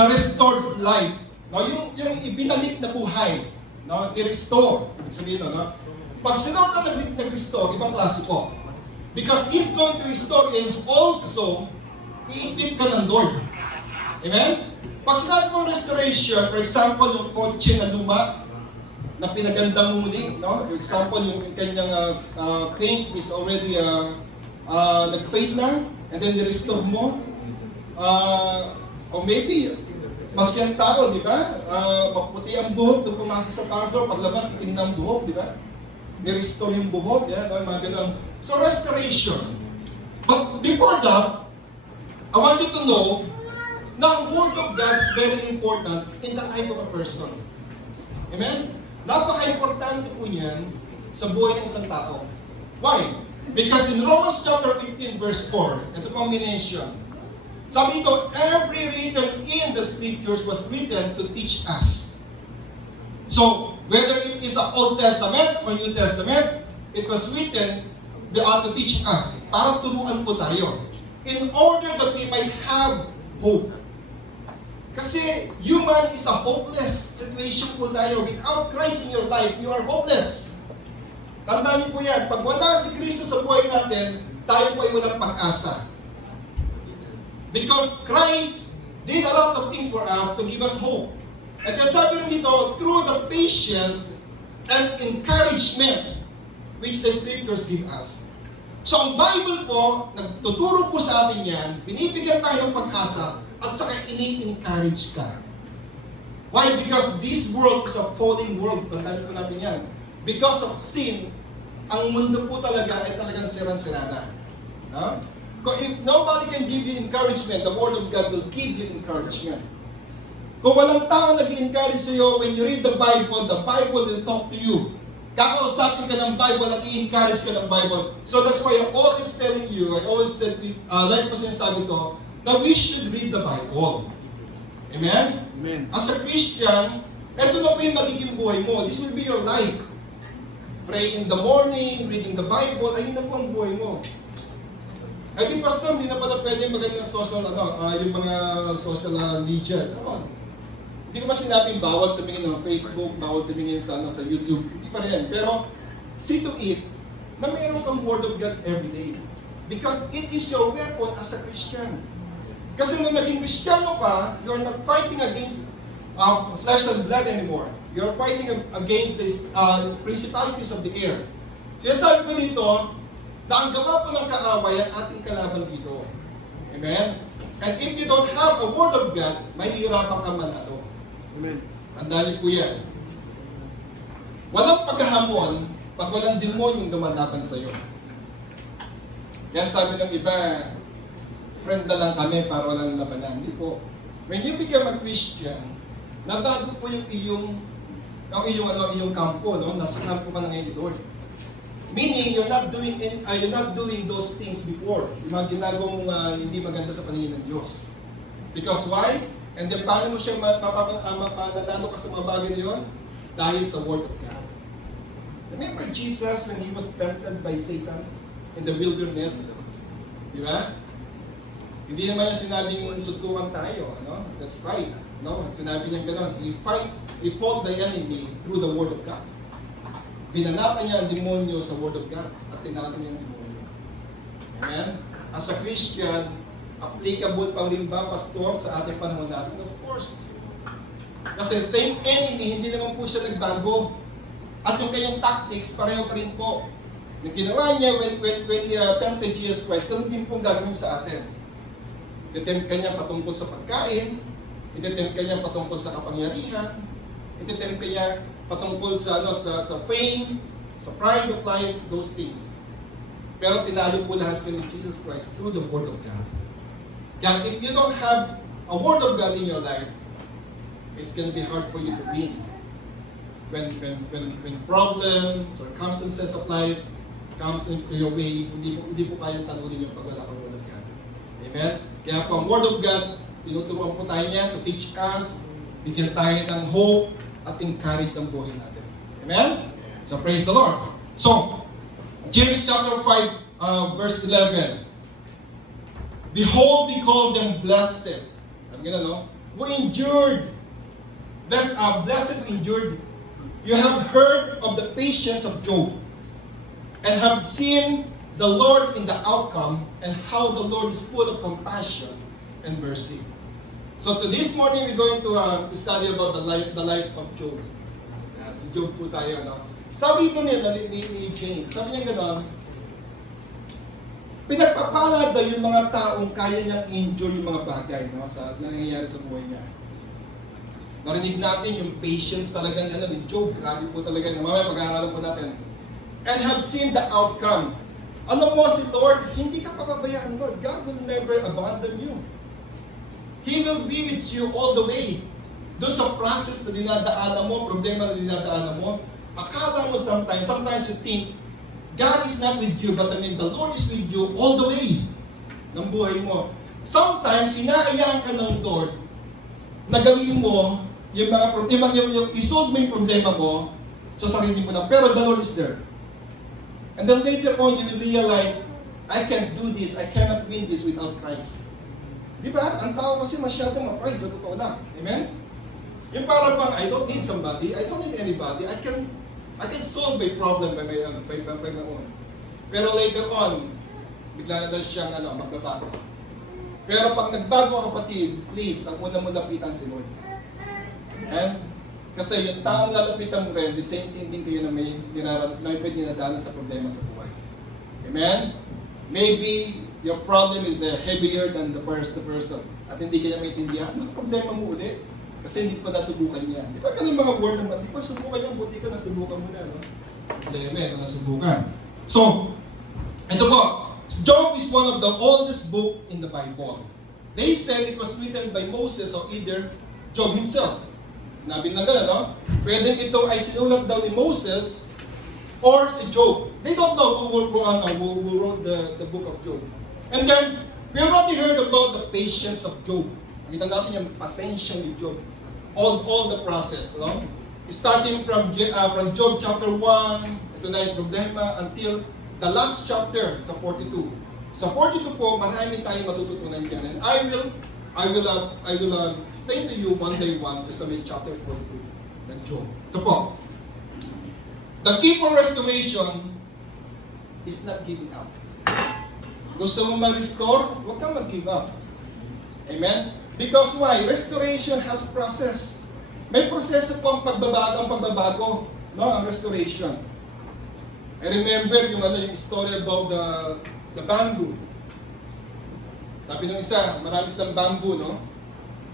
the restored life. No, yung ibinalik na buhay. No, i-restore. Ibig sabihin, no? Pag si Lord ang nag-restore, ibang klase po. Because He's going to restore and also, i-equip ka ng Lord. Amen? Pag sinabi mong restoration, for example, yung kotse na luma, na pinaganda mo muli, no? For example, yung kanyang paint is already nag-fade na, and then i-restore mo. Or maybe, maski ang tao, di ba? Maputi ang buhok, nung pumasok sa tao, paglabas, tingnan ang buhok, di ba? I-restore yung buhok, yan, no? Mga ganun. So, restoration. But before that, I want you to know na ang Word of God is very important in the life of a person. Amen? Napaka-importante po niyan sa buhay ng isang tao. Why? Because in Romans chapter 15 verse 4, ito pang minention. Sabi ito, every written in the scriptures was written to teach us. So, whether it is an Old Testament or New Testament, it was written to teach us. Para turuan po tayo. In order that we might have hope. Kasi human is a hopeless situation po tayo. Without Christ in your life, you are hopeless. Tandaan niyo po yan. Pag wala si Kristo sa buhay natin, tayo po ay walang pag-asa. Because Christ did a lot of things for us to give us hope. At kaya sabi rin dito, through the patience and encouragement which the Scriptures give us. So ang Bible po, nagtuturo po sa atin yan, binibigyan tayo ng pag-asa, at saka ini-encourage ka. Why? Because this world is a falling world. Tandaan po natin yan. Because of sin, ang mundo po talaga ay talagang sirang-sirana. No? If nobody can give you encouragement, the Word of God will give you encouragement. Kung walang tao nag-encourage sa iyo, when you read the Bible will talk to you. Kakausapin ka ng Bible at i-encourage ka ng Bible. So that's why I'm always telling you, I always said, like po sinasabi ko, that we should read the Bible. Amen? Amen. As a Christian, ito na po yung magiging buhay mo. This will be your life. Pray in the morning, reading the Bible, ayun na po ang buhay mo. I think, Pastor, hindi na pala pwede magandang social, yung mga social media. Come on. Hindi ko ba sinabing bawal tumingin ng Facebook, bawal tumingin sa YouTube. Hindi pa rin. Pero, see to it na mayroon kang Word of God every day. Because it is your weapon as a Christian. Kasi nung naging Kristiyano ka, you're not fighting against flesh and blood anymore. You're fighting against the principalities of the air. Kaya sabi ko dito, na ang gawa po ng kaaway ang ating kalaban dito. Amen? And if you don't have a Word of God, mahihirapan kang manalo. Amen. Tandaan niyo po yan. Walang paghahamon pag walang demonyong dumadapan sa iyo. Kaya sabi ng iba, friend na lang kami para walang labanan. Hindi po. When you become a Christian, nabago po yung iyong kampo, no? Nasa kampo ka na ngayon ni Lord. Meaning, you're not doing those things before. Yung mga ginagawang hindi maganda sa paningin ng Diyos. Because why? And then, paano mo siya mapananalo ka sa mga bagay na yun? Dahil sa Word of God. Remember Jesus when He was tempted by Satan in the wilderness? Di ba? Hindi naman yung sinabing suntukan tayo. Ano? That's right. No? Sinabi niya gano'n. He fought the enemy through the Word of God. Binanatan niya ang demonyo sa Word of God at tinatan niya ang demonyo. Amen? As a Christian, applicable pa rin ba, Pastor, sa ating panahon natin? Of course. Kasi same enemy, hindi naman po siya nagbago. At yung kanyang tactics, pareho pa rin po. Yung ginawa niya when he tempted Jesus Christ, ganun din po gagawin sa atin. Ititempt ka niya patungkol sa pagkain, ititempt ka niya patungkol sa kapangyarihan, ititempt ka niya patungkol sa fame, sa pride of life, those things. Pero tinalo po lahat yun ni Jesus Christ through the Word of God. Kaya if you don't have a Word of God in your life, it's going to be hard for you to win. When problems, circumstances of life comes into your way, hindi po kayang talunin yung pag wala kang Word of God. Amen? Kaya po ang Word of God, tinuturuan po tayo niya to teach us, bigyan tayo ng hope, at encourage ang buhay natin. Amen? So praise the Lord. So, James chapter 5, verse 11. Behold, we call them blessed. Alam niyo na, no? who endured, blessed who endured. You have heard of the patience of Job, and have seen the Lord in the outcome, and how the Lord is full of compassion and mercy. So to this morning, we're going to study about the life of Job. Si Job po tayo, no? Sabi ito ni James, sabi niya gano'n, pinagpapalad daw yung mga taong kaya niyang enjoy yung mga bagay, no, sa nangyayari sa buhay niya. Narinig natin yung patience talaga ni Job, grabe po talaga. Mamaya pag-aaralan po natin. And have seen the outcome. Alam mo si Lord, hindi ka papabayaan, Lord. God will never abandon you. He will be with you all the way. Doon sa process na dinadaanan mo, problema na dinadaanan mo, akala mo sometimes you think, God is not with you, but the Lord is with you all the way ng buhay mo. Sometimes, inaayaan ka ng Lord na gawin mo yung mga problema, yung isolve mo yung problema mo sa sarili mo lang, pero the Lord is there. And then later on, you will realize, I can't do this, I cannot win this without Christ. Di ba? Ang tao kasi masyadong ma-prize, sa totoo lang. Amen? Yung parang bang, I don't need somebody, I don't need anybody, I can solve my problem by my own. Pero later on, bigla na daw siyang magbabago. Pero pag nagbago ka kapatid, please, ang una mo lapitan si Lord. And kasi yung taong lalapitan mo rin, the same thing din kayo na may dinadanas sa problema sa buhay. Amen? Maybe your problem is heavier than the person. At hindi kanya maintindihan. Ano problema mo ulit? Kasi hindi pa nasubukan niya. Di ba ganun mga word naman? Di ba subukan niya? Buti ka nasubukan mo na, no? Problema, nasubukan. So, ito po. Job is one of the oldest book in the Bible. They said it was written by Moses or either Job himself. Sinabi na gano'n, no? Pwedeng ito ay sinulat daw ni Moses or si Job. They don't know who wrote the book of Job. And then, we already heard about the patience of Job. Nakita natin yung pasensya ni Job. All the process, no? Starting from Job chapter 1, ito na yung problema, until the last chapter sa 42. Sa 42 po, marami tayong matututunan dyan. And I will explain to you one by one sa may chapter 42 ng Job. Ito po. The key for restoration is not giving up. Gusto mo ma-restore? Huwag kang mag-give up. Amen? Because why? Restoration has process. May proseso po ang pagbabago, no? Ang restoration. I remember yung story about the bamboo. Sabi ng isa, marami silang bamboo, no?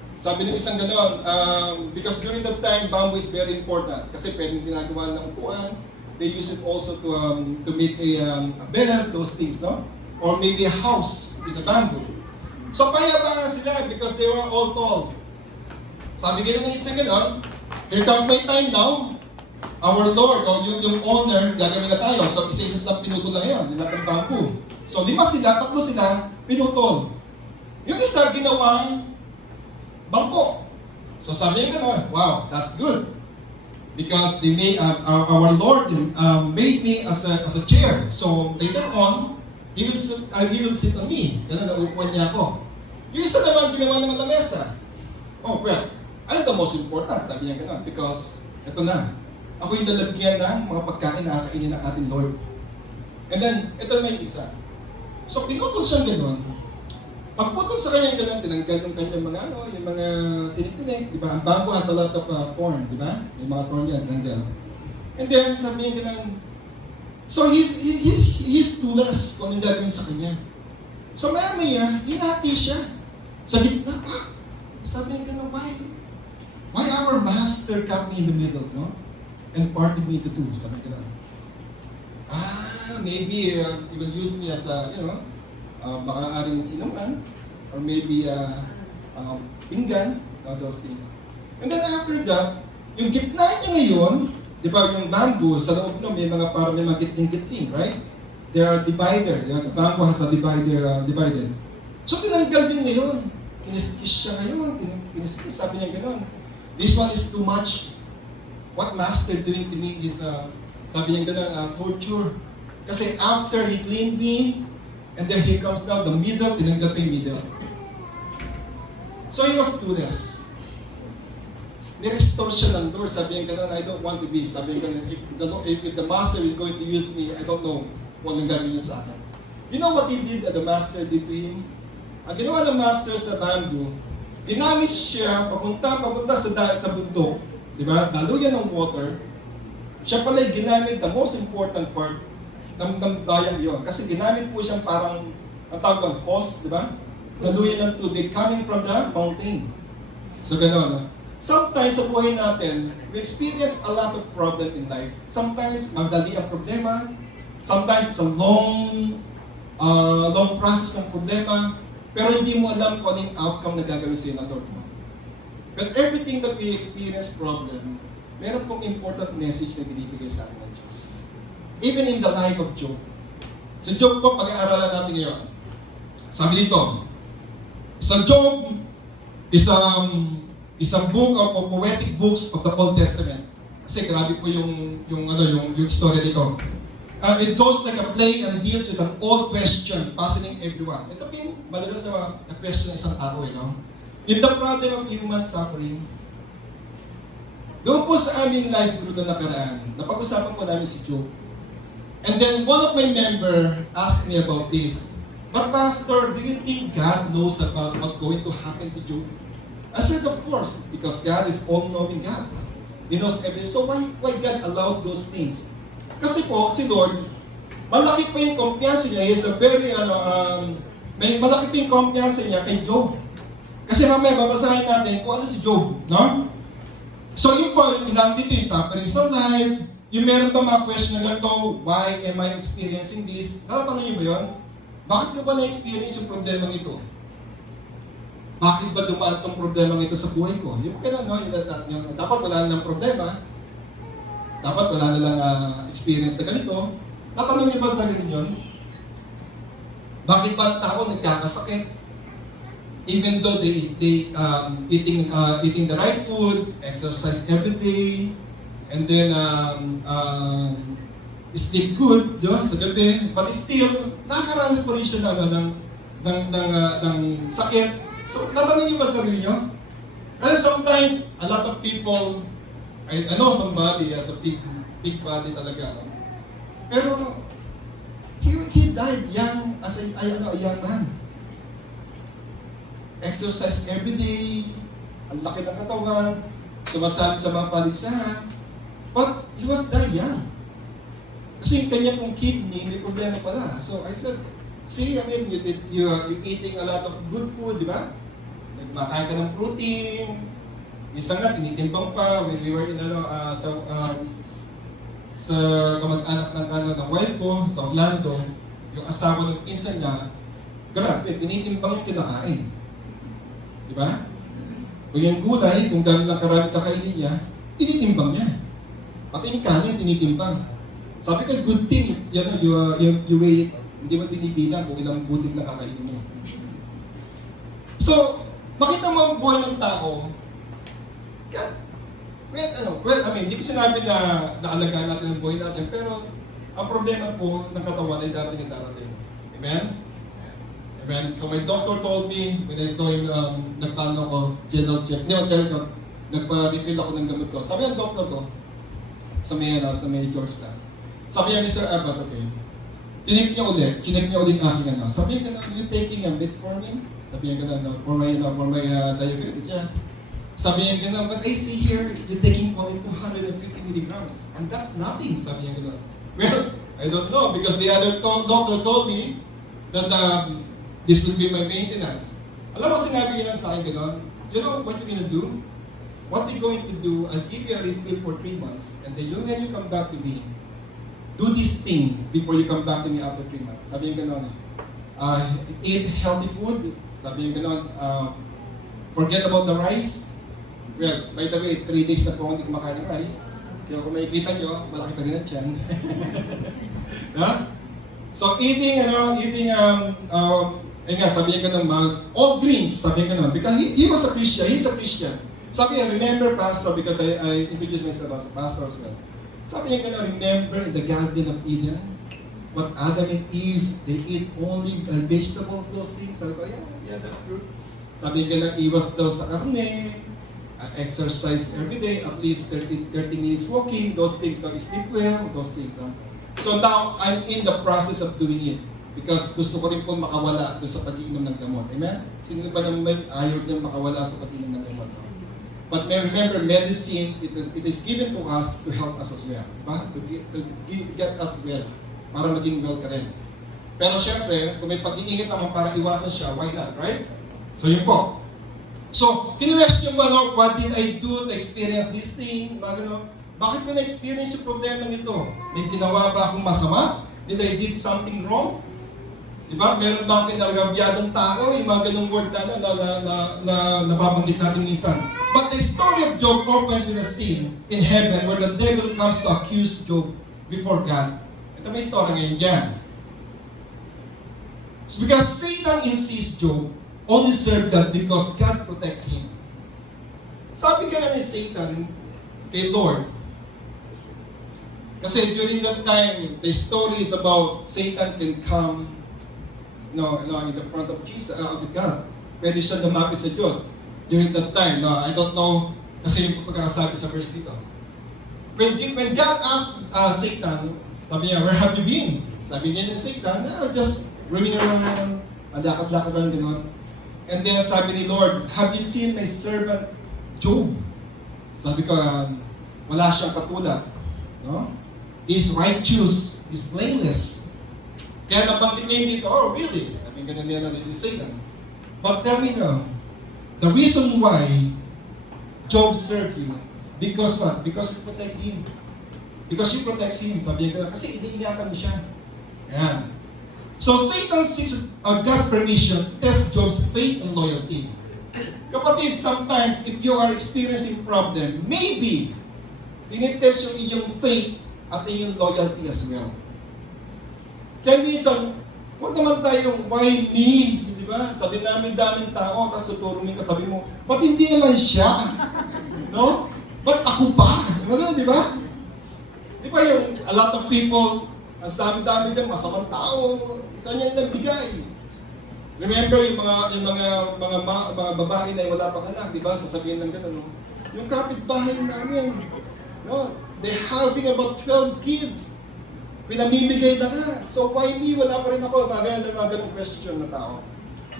Sabi ng isang gano'n, because during that time, bamboo is very important. Kasi pwedeng ginagawa ng upuan. They use it also to make a bed, those things, no? Or maybe a house with a bamboo. So payabangan sila because they were all tall. Sabi gano'n ng isang gano'n, here comes my time now. Our Lord, o yung owner, gagawin na tayo. So isa-isa silang pinutol lang yun, nilang bamboo. So 5 sila, 3 sila, pinutol. Yung isa, ginawang bangko. So sabi niya gano'n, wow, that's good. Because they made, our Lord made me as a chair. So later on, He will sit on me. Ganun, naupuan niya ako. Yung isa naman, ginawa naman ng mesa. Oh, well, I'm the most important, sabi niya gano'n. Because, eto na, ako yung lalagyan ng mga pagkain na kakainin ng ating Lord. And then, ito may isa. So, pinutol siyang gano'n. Pagputol sa kanyang gano'n, tinanggal yung kanyang mga, yung mga tinik-tinik. Diba? Ang bamboo has a lot of thorn, diba? May mga thorn yan, nanggal. And then, sabi niya gano'n, so he's clueless kung anong gagawin sa kanya. So maya-maya, hinati siya. Sa gitna pa. Sabi niya gano'n, why our master cut me in the middle, no? And parted me into 2. Sabi niya gano'n. Maybe he will use me as a, baka-aring inuman. Or maybe pinggan. Those things. And then after that, yung gitna niya ngayon, di ba yung bamboo, sa loob no, may mga parang may mga gitling-gitling, right? They are divider. The bamboo has a divided. So tinanggal din ngayon. Kiniskis siya ngayon. Kiniskis, sabi niya gano'n. This one is too much. What master doing to me is, sabi niya gano'n, torture. Kasi after he cleaned me, and then here comes now the middle, tinanggal pa yung middle. So he was clueless. Ni-restore siya ng Lord. Sabi niya ganun, I don't want to be. Sabi niya ganun, if the master is going to use me, I don't know kung anong gagawin niya sa akin. You know what he did, the master did to him? Ang ginawa ng master sa bamboo, ginamit siya papunta sa bundok, di ba? Daluyan ng water. Siya pala yung ginamit the most important part ng dayang iyon. Kasi ginamit po siyang parang, ang tawag ng hose, di ba? Daluyan ng tubig coming from the mountain. So gano'n, no? Sometimes sa buhay natin, we experience a lot of problem in life. Sometimes, magdali ang problema. Sometimes, it's a long process ng problema. Pero hindi mo alam kung anong outcome na gagawin sa'yo ng Lord mo. But everything that we experience problem, meron pong important message na binibigay sa atin ng Diyos. Even in the life of Job. Sa Job po, pag-aaralan natin ngayon. Sabi dito, sa Job, isang book of poetic books of the Old Testament. Kasi grabe po yung story dito. It goes like a play and deals with an old question puzzling everyone. Ito po yung madalas na question ng isang tao, no? In the problem of human suffering, doon po sa aming life group na nakaraan, napag-usapan po namin si Job. And then one of my member asked me about this. But Pastor, do you think God knows about what's going to happen to Job? I said, of course, because God is all-knowing God. He knows everything. So why God allowed those things? Kasi po, si Lord, malaki pa yung kumpiyansa niya. He is a very, may malaki pa yung kumpiyansa niya kay Job. Kasi mamaya, babasahin natin kung ano si Job, no? So yun po, nandito yung suffering sa life, yung meron pa mga question na ganito, why am I experiencing this? Natatanong niyo ba yun? Bakit ko ba na-experience yung problema ito? Bakit ba dumaan itong problema ito sa buhay ko? Yung ganun, no? Yung, dapat wala na ng problema. Dapat wala na lang experience na ganito. Natanong niyo ba sa sarili niyo? Bakit ba ang tao nagkakasakit? Even though they eating the right food, exercise every day, and then sleep good, di ba, sa gabi, but still, nakakaranas pa rin siya ng sakit. So, natanong niyo ba sa sarili niyo? Kasi sometimes, a lot of people, I know somebody has a big body talaga. No? Pero, he died young as a young man. Exercise every day, ang laki ng katawan, sumasali sa mga paligsahan. But he was died young. Kasi yung kanya pong kidney, may problema pala. So I said, see, I mean, you're eating a lot of good food, di ba? Nagmakain ka ng protein, minsan nga, tinitimbang pa, when we were in, sa kamag-anak ng wife ko, sa Orlando, yung asawa ng pinsan niya, grabe, tinitimbang yung kinakain. Di ba? Kung yung gulay, kung gano'n lang karami kakainin niya, tinitimbang niya. Pati yung kanin, tinitimbang. Sabi ko, good thing, you weigh it. Hindi mo binibilang kung ilang butig na kakainin mo. So, makita mo ang buhay ng tao, hindi ko sinabi na naalagaan natin ang buhay natin, pero ang problema po ng katawan ay darating. Amen? Amen? So my doctor told me, when I saw him, nagpano ako, general check, nagpa-refill ako ng gamot ko. Sabi ng doctor ko, sa may Georgetown. Sabi niya, Mr. Abbott, okay, chinek niya ulit aking ano. Sabi niya, you taking a metformin? Sabi niya gano'n, for my diabetic, yeah. Sabi niya gano'n, but I see here, you're taking only 250 milligrams. And that's nothing, sabi niya gano'n. Well, I don't know, because the other doctor told me that this will be my maintenance. Alam mo, sinabi niya lang sa akin gano'n, you know what you're gonna do? What we're going to do, I'll give you a refill for 3 months, and then when you come back to me, do these things before you come back to me after 3 months. Sabi niya gano'n, eat healthy food. Sabi niya gano'n, forget about the rice. Well, by the way, 3 days na po hindi kumakain ng rice. Kaya kung makikita nyo, malaki pa rin ang tiyan. So eating, sabi niya gano'n, all greens, sabi niya gano'n, because he was a Christian, he's a Christian. Sabi niya, remember Pastor, because I introduced myself as a pastor as well. Sabi niya gano'n, remember in the Garden of Eden, what Adam and Eve, they eat only vegetables, those things. Sabi ko, yeah, that's true. Sabi niya gano'n, iwas daw sa karne, exercise every day, at least 30 minutes walking, those things, sleep well, those things. So now, I'm in the process of doing it because gusto ko rin po makawala doon sa pag-iinom ng gamot. Amen? Sino ba naman ayaw niya makawala sa pag-iinom ng gamot? But remember, medicine, it is given to us to help us as well. Diba? To get us well. Para maging well ka rin. Pero syempre, kung may pag-iingat naman para iwasan siya, why not, right? So yun po. So, kinu-question mo, what did I do to experience this thing? Bakit ko na-experience yung problema ito? May ginawa ba akong masama? Did I did something wrong? Diba? Meron ba akong pinaragabyadong tao? Yung mga ganong word na nababanggit natin minsan. But the story of Job opens with a scene in heaven where the devil comes to accuse Job before God. Ito may story ngayon dyan. It's because Satan insists Job only serve God because God protects him. Sabi ka na ni Satan kay Lord, kasi during that time, the story is about Satan can come in the front of Jesus, of God. Pwede siya lumapit sa Diyos. During that time, I don't know, kasi yung pagkakasabi sa verse dito. When God asked Satan, sabi niya, where have you been? Sabi niya ni Satan, just roaming around, lakad-lakad lang gano'n. And then sabi ni Lord, have you seen my servant Job? Sabi ko, wala siyang katulad. No? He's righteous, he's blameless. Kaya nabanggit niya dito, oh really? Sabi ganun niya ni Satan. But tell me now, the reason why Job served you, because what? Because you protect him. Because you protect him. Sabi niya, kasi iniingatan mo siya. Ayan. So Satan seeks God's permission to test Job's faith and loyalty. Kapatid, sometimes if you are experiencing problem, maybe tinitest yung inyong faith at inyong loyalty as well. Kaya minsan, huwag naman tayong why me, di ba? Sa dinaming-daming tao, kasi tuturo mo yung katabi mo, ba't hindi naman siya? No? Ba't ako pa? Di ba? Di ba yung a lot of people, ang dami-dami dyan, masamang tao, kanya nang bigay. Remember yung mga babae na wala pang anak, di ba? Sasabihin ng gano'n, no? Yung kapitbahay namin, no? They're having about 12 kids. Pinamimigay na nga. So why me? Wala pa rin ako. Mga ganong question na tao.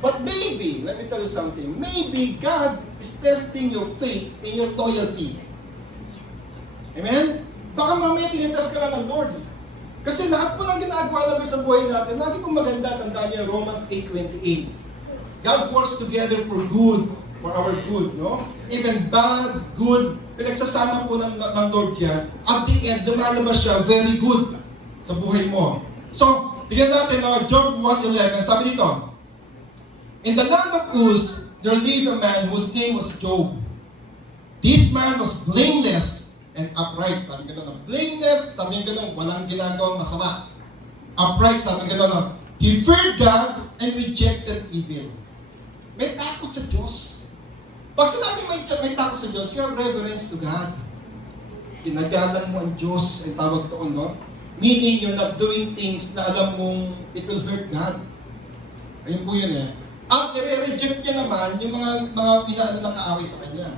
But maybe, let me tell you something, maybe God is testing your faith and your loyalty. Amen? Baka mamaya tinitest ka lang ng Lord. Kasi lahat po ng ginagawa namin sa buhay natin, lagi pong maganda, tandaan niyo, Romans 8:28. God works together for good, for our good, no? Even bad, good, pinagsasama po ng Lord yan. At the end, lumalabas siya, very good sa buhay mo. So, tignan natin, Job 1:11, sabi dito, in the land of Uz, there lived a man whose name was Job. This man was blameless and upright. Sabi gano'n, blameless, sabi gano'n, walang ginagawang masama. Upright, sabi gano'n, he feared God and rejected evil. May takot sa Diyos. Pag sinabi may takot sa Diyos, you have reverence to God. Ginagalang mo ang Diyos, ang tawag ko, no? Meaning, you're not doing things na alam mong it will hurt God. Ayun po yun eh. Ang i-reject niya naman, yung mga pinaano na kaaway sa kanya.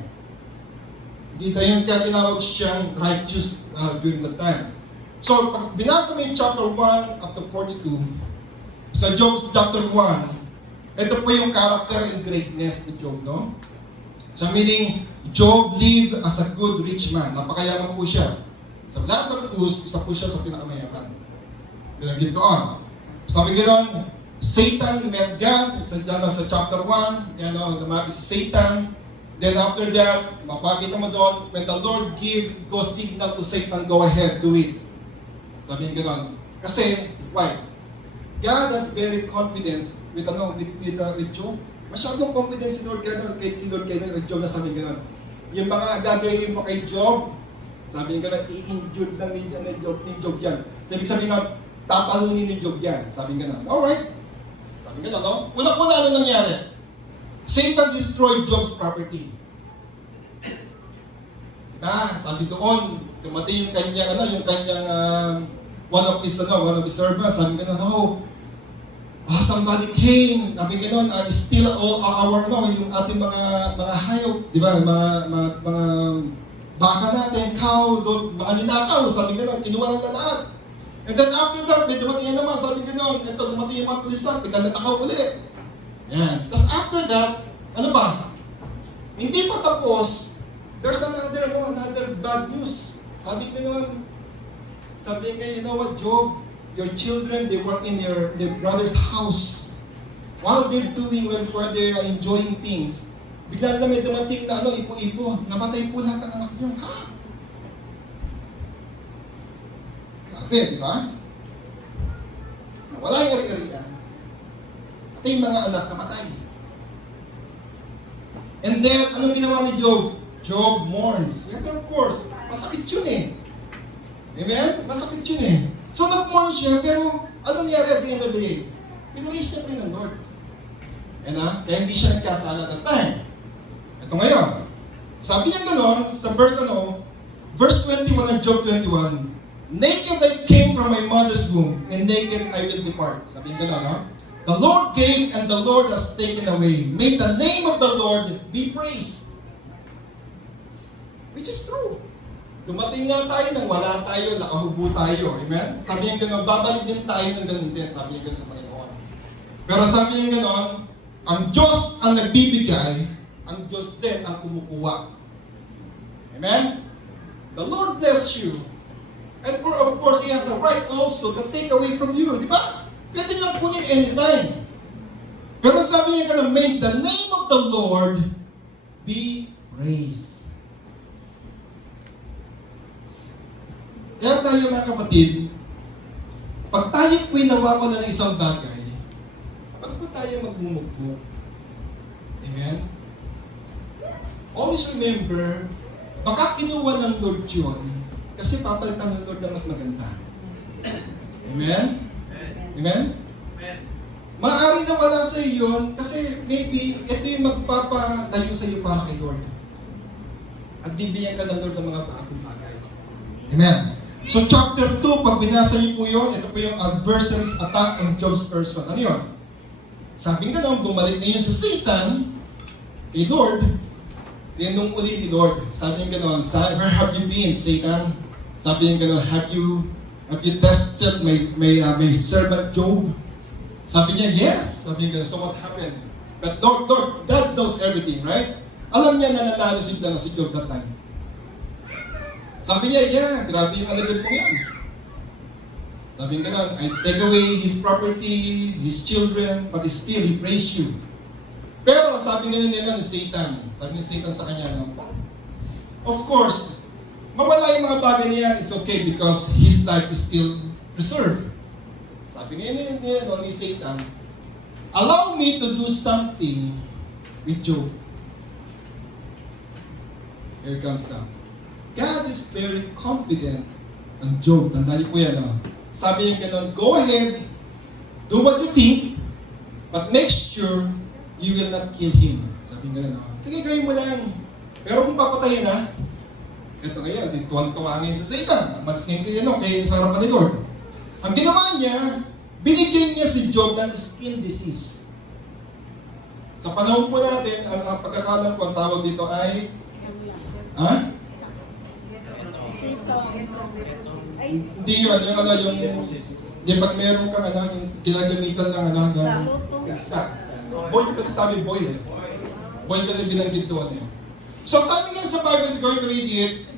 Dito yung kaya tinawag siyang righteous during that time. So, pag binasa mo yung chapter 1 up to 42, sa Job chapter 1, ito po yung character and greatness ni Job, no? So, meaning, Job lived as a good rich man. Napakayaman po siya. Sa lahat ng Uz, isa po siya sa pinakamayaman. Binanggit doon. Sabi gano'n, Satan met God, sa chapter 1, lumapit si Satan. Then after that, mapakita mo doon, when the Lord go signal to Satan, go ahead, do it. Sabihin gano'n. Kasi, why? God has very confidence with Job. Masyadong confidence si Lord kay Job na sabihin gano'n. Yung mga gagawin mo kay Job, sabihin gano'n, i-injured lang ni Job yan. So, ibig sabihin na, tatalunin ni Job yan. Sabihin gano'n. Alright. Sabihin gano'n, no? Una-una, ano nangyari? Satan destroyed Job's property. Diba? Sabi doon, tumatay yung kanyang, one of his servants, sabi ko na, no, Somebody came, sabi gano'n, steal all our, no, yung ating mga hayop, di ba, mga baka natin, cow, mga ninakaw, sabi gano'n, kinuha na lahat. And then after that, may dumating naman, sabi gano'n, ito, dumating yung mga pulisan, pinanatakaw ulit. Yan. Tapos after that, ano ba? Hindi pa tapos, there's another bad news. Sabi gano'n, sabi nga, you know what, Job? Your children, they were in their brother's house. While they're while they're enjoying things, bigla na may dumating na ipo-ipo, namatay po lahat ng anak niyo. Ha? Grabe, di ba? Nawala yung ari-arian. At yung mga anak namatay. And then, anong ginawa ni Job? Job mourns. And of course, masakit yun eh. Amen? Masakit yun eh. So nag-mourn siya, pero ano nangyari at the end of the day? Pinarise niya pa rin ng Lord. Kaya hindi siya nagkasala at time. Ito ngayon. Sabi niya gano'n, sa verse 21 ng Job 21, naked I came from my mother's womb, and naked I will depart. Sabi niya gano'n, no? The Lord gave and the Lord has taken away. May the name of the Lord be praised. Which is true. Dumating nga tayo nang wala tayo, nakahubo tayo. Amen? Sabi niya gano'n, babalik din tayo ng ganun din. Sabi niya gano'n sa Panginoon. Pero sabi niya gano'n, ang Diyos ang nagbibigay, ang Diyos din ang kumukuha. Amen? The Lord bless you. And of course, He has a right also to take away from you. Di ba? Pwede niyang kunin anytime. Pero sabi niya gano'n, may the name of the Lord be praised. Kaya tayo mga kapatid, pag tayo po'y nawawala ng isang bagay, pag po tayo magmumugbo, amen? Always remember, baka kinuha ng Lord yun, kasi papalitan ng Lord na mas maganda. Amen? Amen? Maaari na wala sa iyo yun, kasi maybe ito yung magpapalayo sa iyo para kay Lord. At bibigyan ka ng Lord ng mga bagong bagay. Amen? So chapter 2, pag binasa niyo po yun, ito po yung adversary's attack on Job's person. Ano yun? Sabi nga naman, bumalik na yun sa Satan, kay Lord, tinanong uli ni Lord. Sabi niya gano'n, where have you been, Satan? Sabi niya gano'n, have you tested my servant Job? Sabi niya, yes. Sabi niya gano'n, so what happened? But Lord, God knows everything, right? Alam niya na nanalo si Job that time. Sabi niya, yeah, grabe yung alagad ko yan. Sabi niya gano'n, I take away his property, his children, but still, he praise you. Pero sabi nga nila ni Satan, sabi ni Satan sa kanya, of course, mawala yung mga bagay niya, it's okay because his life is still preserved. Sabi nga ni Satan, allow me to do something with Job. Here it comes now. God is very confident on Job. Tandaan niyo po yan. Sabi niya gano'n, go ahead, do what you think, but make sure you will not kill him. Sabi niya gano'n, sige, gawin mo lang. Pero kung papatayin na, ito ngayon, tuwan-tuwa ngayon sa Satan. Matisingin kayo kay sa harapan ni Lord. Ang ginawa niya, binigyan niya si Job ng skin disease. Sa panahon po natin, ang pagkakalam ko, ang tawag dito ay, hindi yun, yung pag meron kang yung ginagamitan ng boil kasi sabi boil eh. Boil kasi binanggit doon eh. So sabi nga sa Bible, going to read it,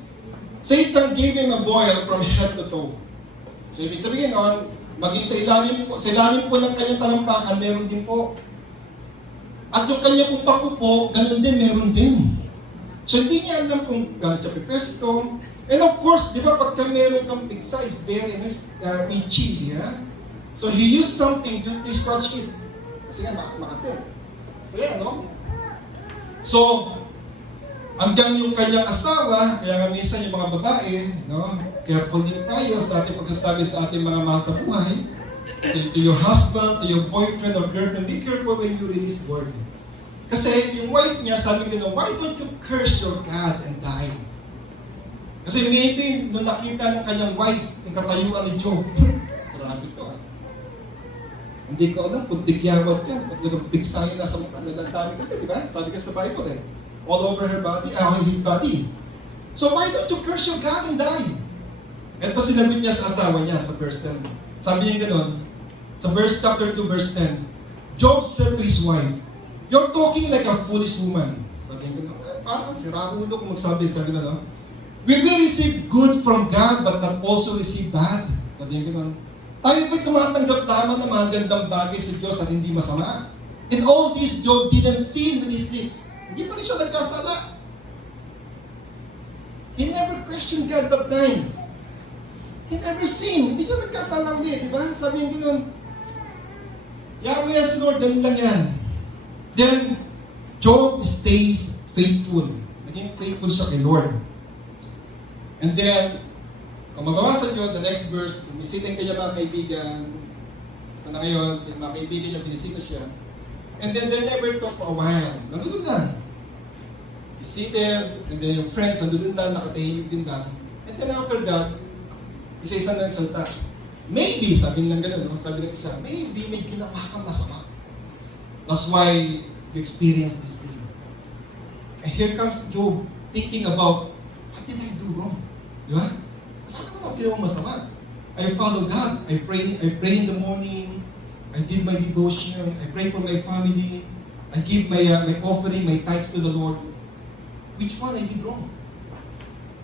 Satan gave him a boil from head to toe. So ibig sabihin nun, maging sa ilalim po ng kanyang talampakan, meron din po. At yung kanyang pakupo, ganun din, meron din. So hindi niya alam kung gano'n siya pipesto. And of course, di ba pagka meron kang pigsa is very itchy, yeah? So he used something to scratch it. Kasi nga makatin. So yan, no? So, hanggang yung kanyang asawa, kaya nga minsan yung mga babae, no? Careful din tayo sa ating pagsasabi sa ating mga mahal sa buhay. To your husband, to your boyfriend or girlfriend, be careful when you release word. Kasi yung wife niya, sabi ko, why don't you curse your God and die? Kasi maybe, nung nakita ng kanyang wife, yung katayuan ni Job, grabe to. Hindi ko alam kung tigyawat ka, pag nagpigsahin na sa mukha, nadadami kasi, di ba? Sabi ka sa Bible eh, all over her body, his body. So why don't you curse your God and die? At pa sinagot niya sa asawa niya sa verse 10. Sabi niya gano'n, sa verse chapter 2, verse 10, Job said to his wife, "You're talking like a foolish woman." Sabi niya gano'n, parang sira ulo kung magsabi sa gano'n, no? Will we receive good from God but not also receive bad? Sabi niya gano'n. Tayo ba'y tumatanggap lamang ng mga gandang bagay sa Diyos at hindi masama? In all this, Job didn't sin with his lips. Hindi pa rin siya nagkasala. He never questioned God that time. He never sinned. Hindi siya nagkasala ulit, di ba? Sabi niya gano'n, Yahweh yes Lord, ganun lang yan. Then, Job stays faithful. Naging faithful siya kay Lord. And then, kung magawa sa Diyos, the next verse, bumisitin kanya mga kaibigan, ito na ngayon, sa mga kaibigan niya, binisita siya. And then they never talk for a while. Nandun lang. Visited, and then yung friends, nandun lang, nakatahimik din lang. And then after that, isa-isa na nagsalta. Maybe, sabi nilang gano'n, no? Sabi ng isa, maybe may ginawa kang masama. That's why you experience this thing. And here comes Job thinking about, what did I do wrong? Di ba? Wala naman ako ginawang masama. I follow God. I pray in the morning. I did my devotion. I pray for my family. I give my offering, my tithes to the Lord. Which one I did wrong?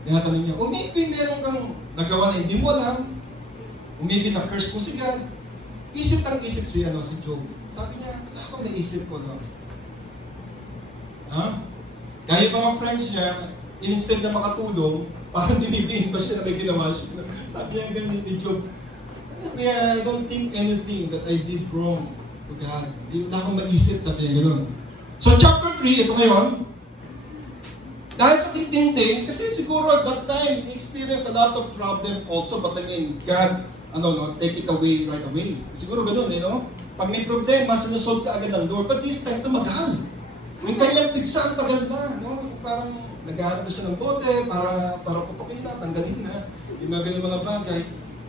Kaya tanong niya, maybe meron kang nagawa na hindi mo alam. Maybe na-curse mo si God. Isip si Job. Sabi niya, wala akong may isip ko, no? Ha? Kaya yung mga friends niya, instead na makatulong, parang dinidiin pa siya na may ginawa siya. Sabi niya ganyan ni Job, I don't think anything that I did wrong to God. Hindi na akong maisip, sabi niya gano'n. So chapter 3, ito ngayon, dahil sa tintindi, kasi siguro at that time, he experienced a lot of problem also, but I mean, God, take it away right away. Siguro gano'n no? Pag may problema, sinusolve ka agad ng Lord, but this time, tumagal. Yung kanyang pigsa, tagal na, no? Parang, naghahanap na siya ng bote para putukin na, tanggalin na, yung mga ganyan mga bagay.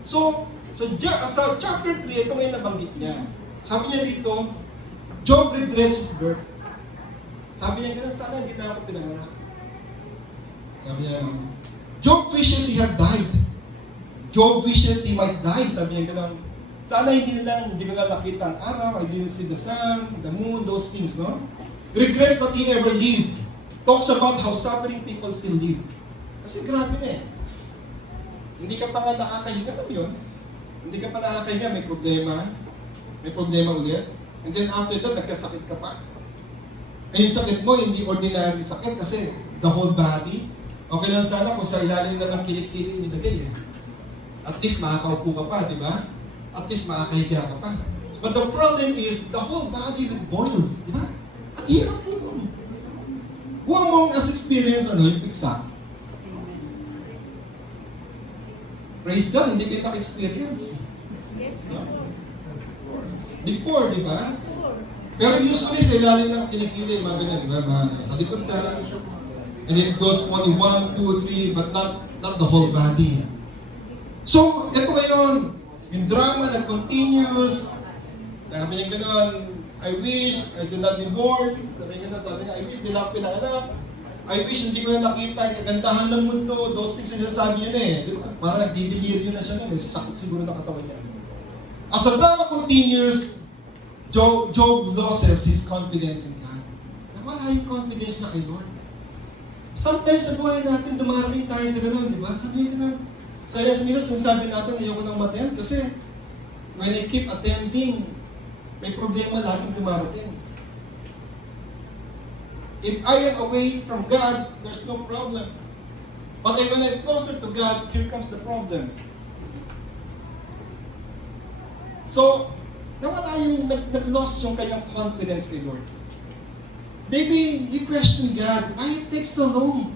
So sa chapter 3, ito ngayon nabanggit niya. Sabi niya dito, Job regrets his birth. Sabi niya gano'n, sana hindi na ako pinanganak. Sabi niya, Job wishes he had died. Job wishes he might die. Sabi niya gano'n, sana hindi ko na nakita ang araw, I didn't see the sun, the moon, those things, no? Regrets that he ever lived. Talks about how suffering people still live. Kasi grabe na eh. Hindi ka pa nga nakakahinga, alam yun? Hindi ka pa nakakahinga, may problema ulit. And then after that, nagkasakit ka pa. Ay yung sakit mo, hindi ordinary sakit kasi the whole body. Okay lang sana kung sa ilalim na ng kilit-kilit nilagay eh. At least makakaupo ka pa, di ba? At least makakahiga ka pa. But the problem is, the whole body with boils, di ba? Ang hirap po doon. Who among us experience yung pigsa? Praise God, hindi kita experience. No? Before, di ba? Pero usually sa ilalim ng kilikili, mga ganyan, di ba? Sa likod ka. And it goes only 1, 2, 3, but not the whole body. So, ito ngayon, yung drama na continuous, sabi niya gano'n, I wish I should not be born. Sabi niya, I wish di na ako pinanganak. I wish hindi ko na nakita yung kagandahan ng mundo. Those things na sinasabi niya na eh. Di ba? Parang nagdideliryo na siya na eh. Sasakit siguro na katawan niya. As the drama continues, Job loses his confidence in God. Nawala yung confidence niya kay Lord. Sometimes sa buhay natin, dumarating tayo sa gano'n, di ba? Sabi niya na, sa yes minutes, sinasabi natin, ayoko nang ma-attend kasi when I keep attending, may problema laging dumarating. If I am away from God, there's no problem. But when I'm closer to God, here comes the problem. So, nawala yung nag-lost yung kanyang confidence kay Lord. Maybe you question God, why it takes so long?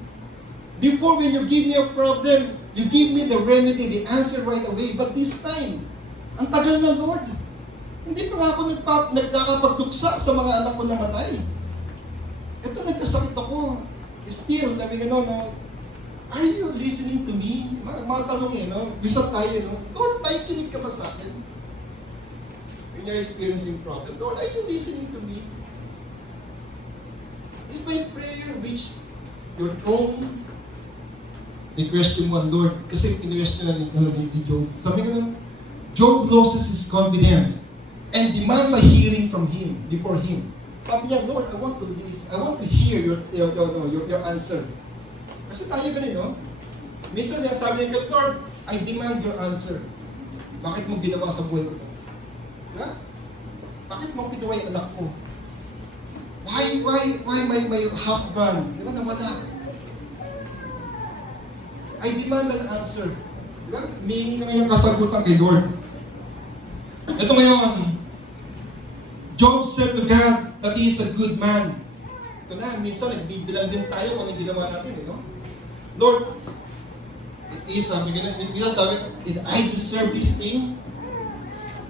Before when you give me a problem, you give me the remedy, the answer right away. But this time, ang tagal na Lord. Hindi pa nga ako nagkakapagtuksa sa mga anak ko na matay. Ito, nagkasakit ako. Still, sabi nga, no, are you listening to me? Mga tanong no? Bisa tayo, no? Lord, tayo kinig ka ba sa akin? when you're experiencing problem, Lord, are you listening to me? Is my prayer reach your throne? May question one, Lord, kasi pinwestiyon na ni Job. Sabi nga naman, Job loses his confidence and demands a hearing from him, before him. Sabi niya, Lord, I want to hear your answer. Kasi tayo ganun, no? Minsan niya sabi niya, Lord, I demand your answer. Bakit mo ginawa sa buhay ko? Diba? Bakit mo ginawa yung anak ko? Why my husband? Diba nawala? I demand an answer. Diba? Meaning na yung kasagutan kay Lord. Ito ngayon, Job said to God that he is a good man. Ito na, minsan nagbibilang din tayo kung anong ginawa natin, no? Lord, sabi, did I deserve this thing?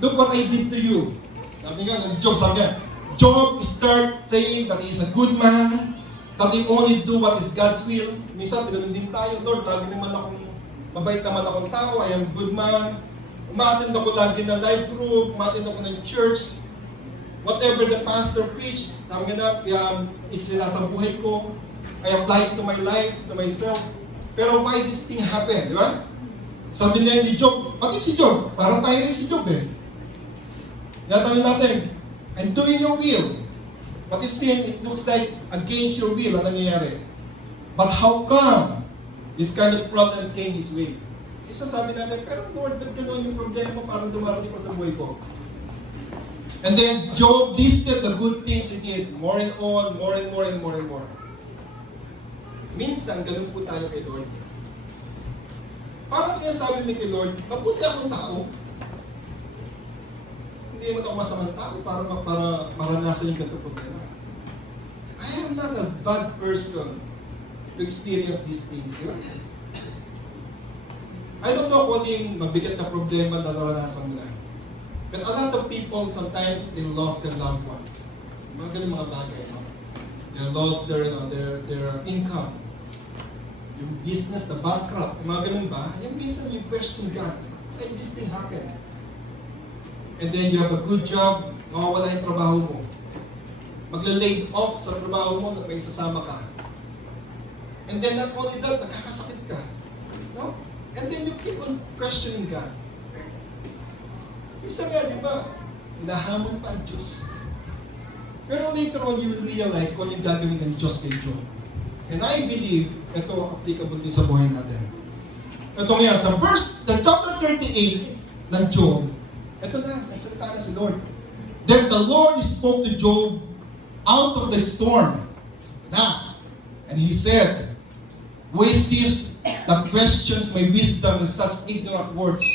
Look what I did to you. Sabi nga, Job, sabi nga, Job start saying that he is a good man, that he only do what is God's will. Minsan, pinanong din tayo, Lord, lagi naman akong, mabait naman akong tao, I am a good man. Umattend ako lagi ng life group, umattend ako ng church. Whatever the pastor preach, sabi nga na, sila sa buhay ko, I apply it to my life, to myself. Pero why this thing happen, di ba? Sabi niya ni Job, pati si Job, parang tayo rin si Job eh. Natanong natin, I'm doing your will. But still, it looks like against your will ang nangyayari. But how come this kind of problem came his way? Isa sabi natin, pero Lord, ba't gano'n yung problema mo parang dumarating pa sa buhay ko? And then Job listed the good things he did, more and on, more and more and more and more. Minsan, ganun po tayo kay Lord. Parang sinasabi mo kay Lord, mabuti akong tao. Hindi naman ako masamang tao para maranasan yung ganito problema. I am not a bad person to experience these things, di ba? I don't know kung ano yung mabigat na problema na naranasan mo na. But a lot of people, sometimes, they lost their loved ones. Mga ganun mga bagay, no? They lost their income. Yung business na bankrupt, mga ganun ba? Yung business, you question God. Why did this thing happen? And then you have a good job, mawawala yung trabaho mo. Magla-laid off sa trabaho mo, may sasama ka. And then not only that, nakakasakit ka. No? And then you keep on questioning God. Isa nga, di ba, hinahamon pa ang Diyos. Pero later on, you will realize kung yung gagawin ng Diyos kay Job. And I believe, ito applicable din sa buhay natin. Ito nga, sa chapter 38 ng Job, ito na, nagsalita na si Lord. Then the Lord spoke to Job out of the storm. And he said, who is this that questions my wisdom with such ignorant words?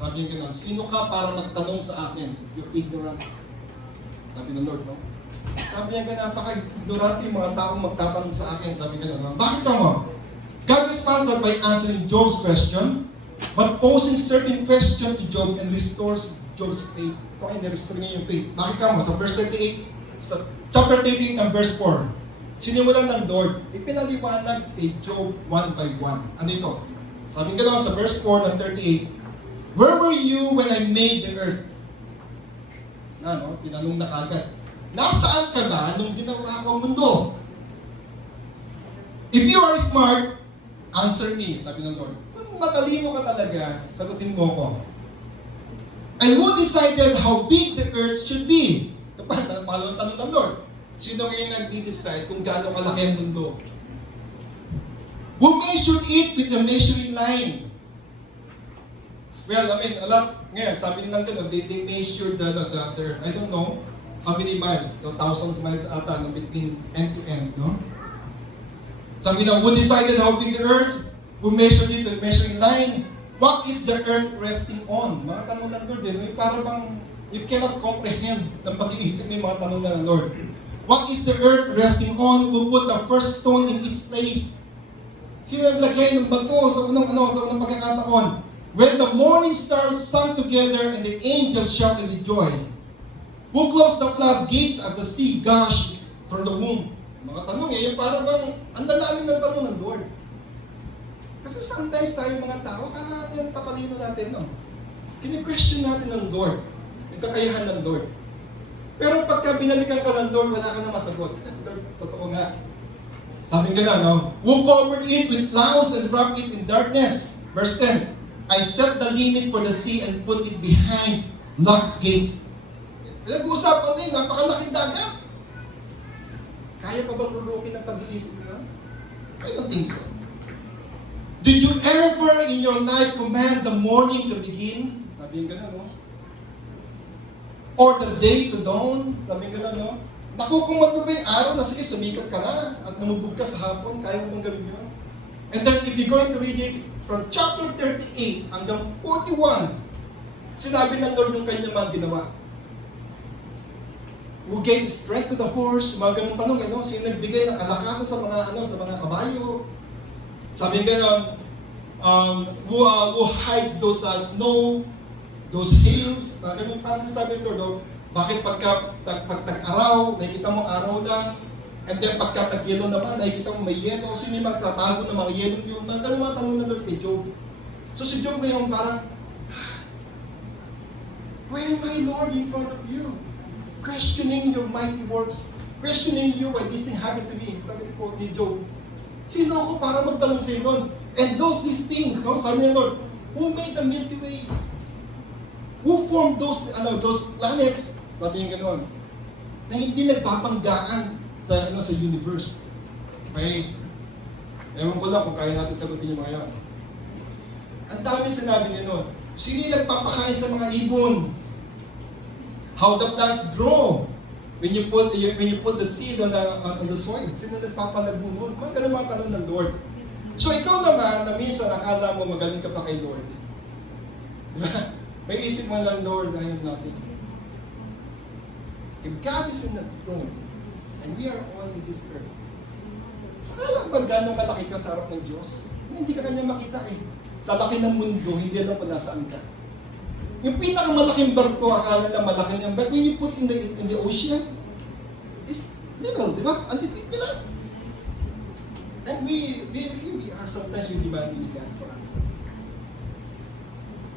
Sabi niya gano'n, sino ka para magtanong sa akin? You're ignorant. Sabi ng Lord, no? Sabi niya gano'n, napaka-ignorant yung mga taong magtatanong sa akin. Sabi niya gano'n, bakit ka mo? God responds that by answering Job's question, but posing certain question to Job and restores Job's faith. Ito ay nirestore niya yung faith. Bakit ka mo? Sa verse 38, sa chapter 38 and verse 4, sinimulan ng Lord, ipinaliwanag kay Job one by one. Ano ito? Sabi nga sa verse 4 and 38, where were you when I made the earth? Pinanong na kagad. Nasaan ka ba nung ginawa ko ang mundo? If you are smart, answer me, sabi ng Lord. Kung matalino ka talaga, sagutin mo ko. And who decided how big the earth should be? Kapag paano tanong ng Lord? Sino ngayon nag-decide kung gaano kalaki ang mundo? Who measured it with the measuring line? Well, a lot, ngayon, sabi nilang gano'n, they measured the I don't know, how many miles, thousands of miles ata, between end to end, no? Sabi na, who decided how big the earth? Who measured it with measuring line? What is the earth resting on? Mga tanong ng Lord, para bang, you cannot comprehend ng pag-iisip ng mga tanong ng Lord. What is the earth resting on? Who put the first stone in its place? Sino naglagay ng bato sa unang pagkakataon? When the morning stars sang together and the angels shouted with joy. Who closed the floodgates as the sea gushed from the womb? Mga tanong yung para bang ang lalalim ng tanong ng Lord. Kasi sometimes tayo mga tao, kala yung tatalino natin, no? Kini-question natin ng Lord. Yung kakayahan ng Lord. Pero pagka binalikan ka ng Lord, wala ka na masagot. Lord, totoo nga. Sabi nga no? Who covered it with clouds and wrapped it in darkness? Verse 10, I set the limit for the sea and put it behind locked gates. Pinag-uusapan din, napakalaking dagat. Kaya pa bang lulukin ang pag-iisip nila? I don't think so. Did you ever in your life command the morning to begin? Sabi nga no? Or the day to dawn? Sabi nga no? Naku, kung magpapay araw na sige, sumikat ka na at namubog ka sa hapon, kaya mo bang gawin yun? And then if you're going to read it from chapter 38 hanggang 41, sinabi ng Lord yung kanyang mga ginawa. Who gave strength to the horse? Mga ganung tanong, ano? Sino nagbigay ng kalakasan sa mga kabayo? Sabi nga who hides those snow, those hails? Mga ganun, parang sinasabi ng Lord, bakit pag tag-araw, nakikita mo araw lang, and then pagka tag-yelo naman, nakikita mo may yelo, sino yung magtatago ng mga yelo yun? Mga tanong ng Lord kay Job. So si Job ngayon parang, where am I, Lord, in front of you? Questioning your mighty works, questioning you why this thing happened to me. Sabi ni Job, sino ako para magtanong sa iyo? And these things, no? Sabi ni Lord, who made the Milky Ways? Who formed those planets? Sabi niya gano'n, na hindi nagpapanggaan sa universe. Okay? Ewan ko lang kung kaya natin sagutin yung mga yan. Ang dami sinabi niya noon. Sino yung nagpapakain sa mga ibon? How the plants grow when you put the seed on the soil. Sino nagpapalago noon? Mga ganun mga tanong ng Lord. So ikaw naman, na minsan akala mo magaling ka pa kay Lord. Diba? May isip mo lang, Lord, I have nothing. If God is in the throne, and we are all in this earth, akala ba gano'ng kalaki ka sa harap ng Diyos? Hindi ka kanya makita eh. Sa laki ng mundo, hindi alam kung nasaan ka. Yung pinakamalaking barko, akala na malaki niyan, but when you put in the ocean, it's little, di ba? Ang litit nila. And we are sometimes we demanding God for answer.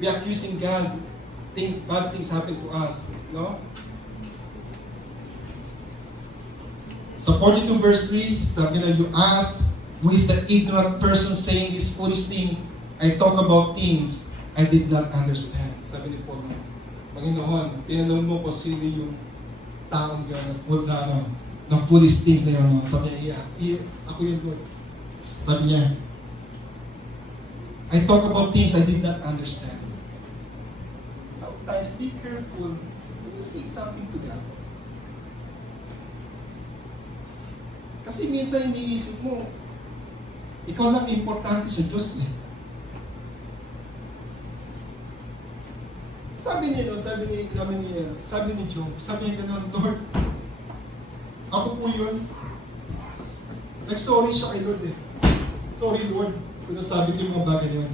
We are accusing God, bad things happen to us, no? So 42 verse 3, sabi na, you ask, who is the ignorant person saying these foolish things? I talk about things I did not understand. Sabi ni Paul, Panginoon, tinanong mo kung sino yung taong gano'n, na foolish things na yun. Sabi niya, ako yun, Lord. Sabi niya, I talk about things I did not understand. Sometimes be careful when you say something to God. Kasi minsan iniisip mo, ikaw lang importante sa Diyos eh. Sabi ni Job, sabi niya gano'n, Lord, ako po yun. Nag-sorry siya kay Lord eh. Sorry Lord, kung nasabi ko yung mga bagay yun.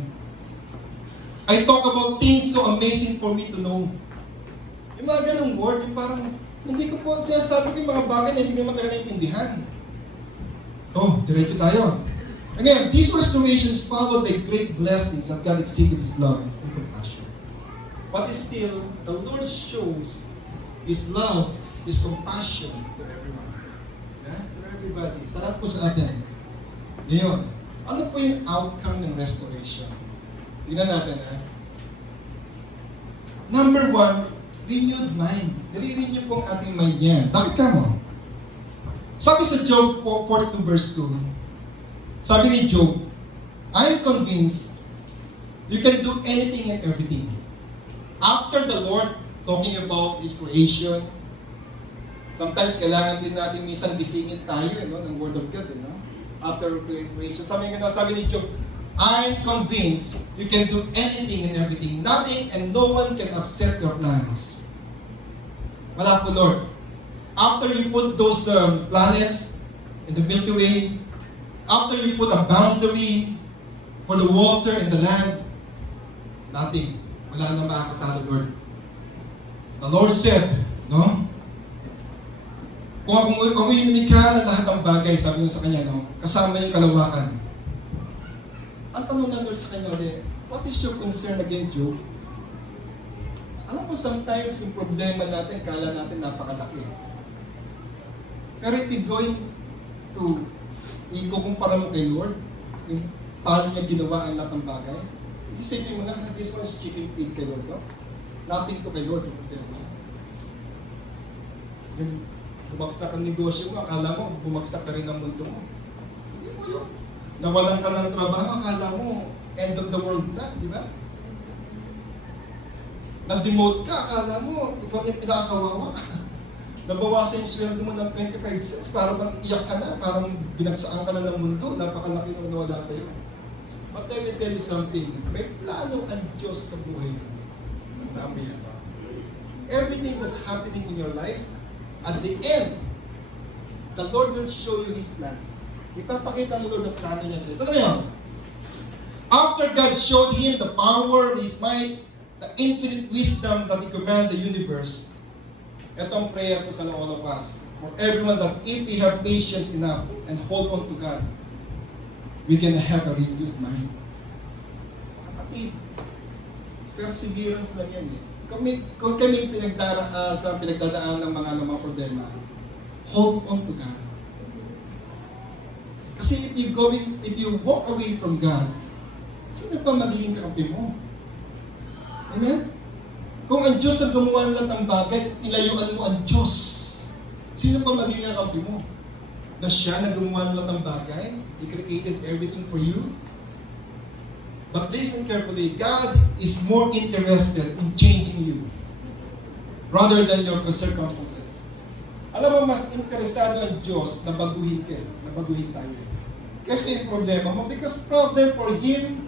I talk about things so amazing for me to know. Yung mga ganong word, yung parang, hindi ko po sinasabi ko yung mga bagay na hindi ko magkakaintindihan. Diretso tayo. Again, these restorations followed by great blessings that God exceeded His love and compassion. But still, the Lord shows His love, His compassion to everyone. Yeah? To everybody. Sa lahat po sa atin. Ngayon, ano po yung outcome ng restoration? Tingnan natin, ha? Number 1, renewed mind. Nire-renew po ang ating mind yan. Bakit ka mo? Sabi sa Job 42 verse 2, sabi ni Job, I'm convinced you can do anything and everything. After the Lord talking about His creation, sometimes kailangan din natin minsan gisingin tayo ng Word of God. After creation, sabi ni Job, I'm convinced you can do anything and everything. Nothing and no one can upset your plans. Wala po, Lord. After you put those planets in the Milky Way, after you put a boundary for the water and the land, nothing. Wala na makakatalo, Lord. The Lord said, no? Kung ako yung lumikha ng lahat ng bagay, sabi niyo sa kanya, no? Kasama yung kalawakan. Ang tanong ng Lord sa kanya ulit, what is your concern again, Job? Alam mo, sometimes yung problema natin, kala natin napakalaki. Pero if you're going to ikukumpara mo kay Lord, yung paano niya ginawa ang lahat ng bagay, isipin mo na, this one is chicken feed kay Lord, no? Nothing to kay Lord, yung problema. Yung bumagsak ang negosyo mo, akala mo, bumagsak ka rin ang mundo mo. Hindi mo yun. Nawalan ka ng trabaho, akala mo, end of the world na, di ba? Na-demote ka, akala mo, ikaw yung pinakakawawa. Nabawasan yung sweldo mo ng 25 cents, parang bang iyak ka na, parang binagsaan ka na ng mundo, napakalaki na nawala sa'yo. But let me tell you something, may plano ang Diyos sa buhay mo. Ang dami yan. Everything that's happening in your life, at the end, the Lord will show you His plan. Ipapakita ng Lord ang plano niya sa'yo. Ito na yun. After God showed him the power of His might, the infinite wisdom that He commanded the universe, ito ang prayer ko sa all of us. For everyone that if we have patience enough and hold on to God, we can have a renewed mind. Kapatid, perseverance lang yan eh. Kung kami pinagdadaan ng mga problema, hold on to God. Kasi if you walk away from God, sino pa magiging kakampi mo? Amen? Kung ang Diyos ang gumawa lahat ng bagay, nilayuan mo ang Diyos. Sino pa magiging kakampi mo? Na siya na gumawa lahat ng bagay? He created everything for you? But listen carefully, God is more interested in changing you rather than your circumstances. Alam mo, mas interesado ang Diyos na baguhin ka, na baguhin tayo. Kasi yung problema mo, because problem for Him,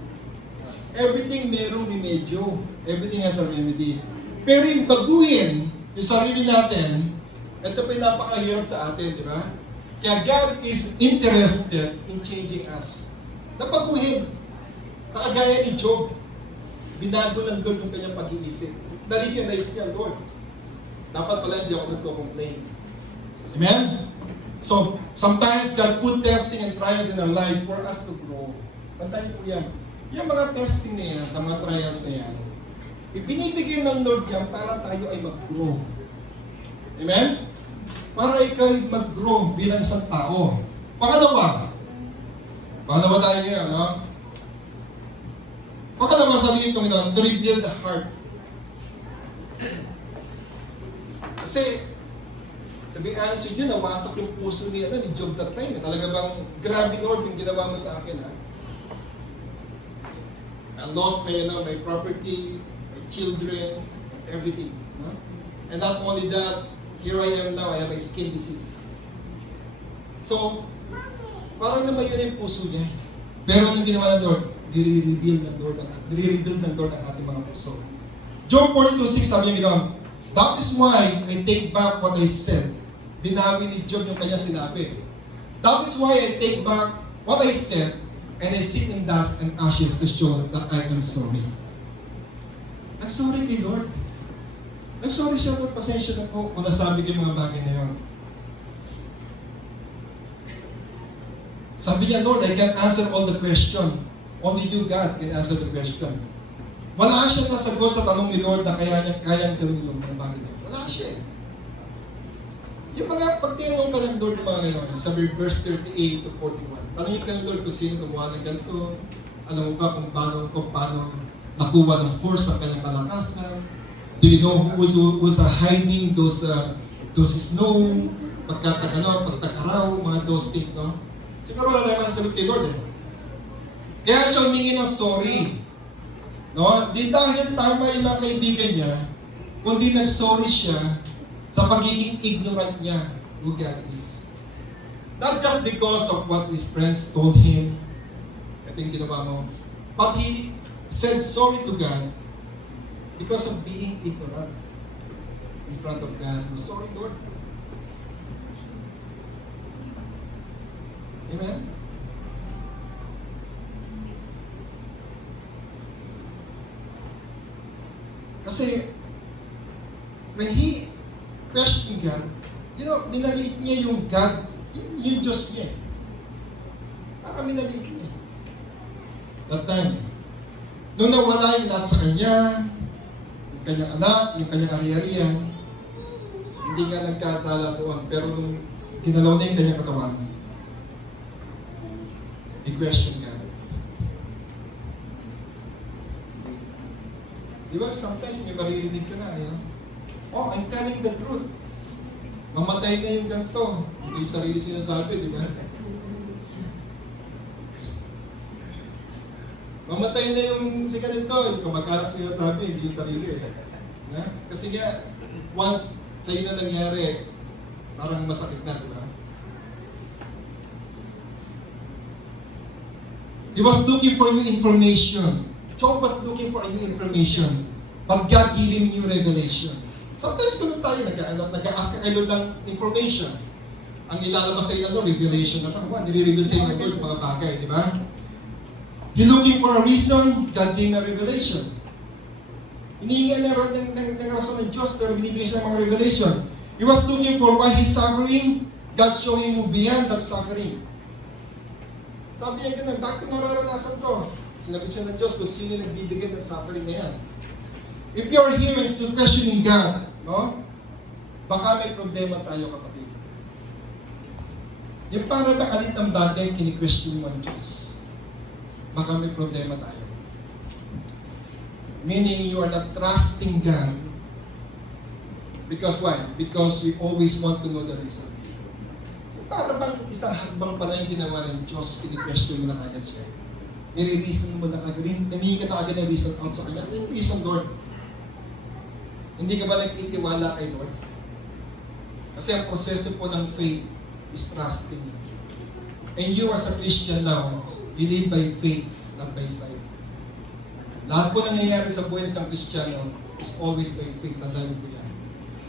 everything merong remedyo. Everything has a remedy. Pero yung baguhin, yung sarili natin, ito pa yung napakahirap sa atin, di ba? Kaya God is interested in changing us. Nabaguhin. Nakagaya ni Job. Binago ng Lord yung kanyang pag-iisip. Naligyan-nais niya, Lord. Dapat pala hindi ako nagko-complain. Amen? So, sometimes God put testing and trials in our lives for us to grow. Tandaan niyo po yan. Yung mga testing na yan, sa mga trials na yan, ibinibigay ng Lord yan para tayo ay mag-grow. Amen? Para ikaw ay mag-grow bilang isang tao. Pangalawa tayo ngayon, no? Pangalawa sabihin itong ito, to rebuild the heart. Kasi, to be honest with you, nawasak yung puso ni Job that time. Talaga bang, grabe Lord yung ginawa mo sa akin, ha? I lost my property, my children, everything. No? And not only that, here I am now, I have a skin disease. So, parang naman yun yung puso niya. Pero anong ginawa ng Lord? Nire-rebuild ng Lord ang ating mga puso. Job 42:6 sabi niya, that is why I take back what I said. Binawi ni Job yung kanya sinabi. That is why I take back what I said, and I sit in dust and ashes to show that I am sorry. Nag-sorry kay Lord. Nag-sorry siya, Lord, pasensya na po kung nasabi ko yung mga bagay na yun. Sabi niya, Lord, I can't answer all the question. Only you, God, can answer the question. Wala siya nasagot sa tanong ni Lord na kayang gawin yung mga bagay na yun. Wala siya. Yung mga pagtingon ka ng Lord ng mga ngayon, sabi verse 38 to 41. Tanongin ka ng Lord kung sino gumawa ng ganito. Alam mo ba kung paano nakuha ng horse ang kanyang kalakasan? Do you know who's hiding those snow, pagkakaraw, mga those things, no? Siguro wala naman sagot kay Lord eh. Kaya siya humingi ng sorry. No? Di dahil tama yung mga kaibigan niya, kundi nag-sorry siya sa pagiging ignorant niya who God is. Not just because of what his friends told him, ito yung ginawa mo, but he said sorry to God because of being ignorant in front of God. Sorry, Lord. Amen? Kasi, when he questioned God, minaliit niya yung God, yung Diyos niya. Parang minaliit niya. That time, nung nawala yung lahat sa kanya, kanyang anak, yung kanyang ari-arian, hindi nga nagkasala doon. Pero nung ginalaw na yung kanyang katawan, i-question ka. Di ba? Sometimes may maririnig ka na. Oh, I'm telling the truth. Mamatay na yung ganito. Hindi yung sarili sinasabi, di ba? Mamatay na yung si ganito. Yung kamag-anak sinasabi, hindi yung sarili. Kasi nga, once sa'yo na nangyari, parang masakit na, di ba? He was looking for new information. Job was looking for new information. But God gave him new revelation. Sometimes ganun tayo, nag-a-ask ka kay Lord ng information. Ang ilalabas sa iyo ng Lord, revelation na lang. Nire-reveal sa iyo ng Lord mga bagay, di ba? He looking for a reason, God gave him a revelation. Hinihingi ng rason ng Diyos, pero binibigay siya ng mga revelation. He was looking for why he's suffering, God showed him beyond that suffering. Sabi niya ganun, bakit ko nararanasan to? Sinabi siya ng Diyos kung sino nagbibigay ng suffering na yan. If you are here and still questioning God, no? Baka may problema tayo, kapatid. Yung para ba alit ang bagay, kini-question mo ang Diyos. Baka may problema tayo. Meaning you are not trusting God. Because why? Because we always want to know the reason. Para bang isang hakbang pala yung ginawa ng Diyos, kini-question mo na kagad siya. Nire-reason mo na agad, namingi ka na agad ng reason out sa kanya. Ano yung reason, Lord? Hindi ka ba nagtitiwala kay Lord? Kasi ang proseso po ng faith is trusting. And you as a Christian now, you live by faith, not by sight. Lahat po nangyayari sa buhay ng isang Kristiyano is always by faith. Tandaan po yan.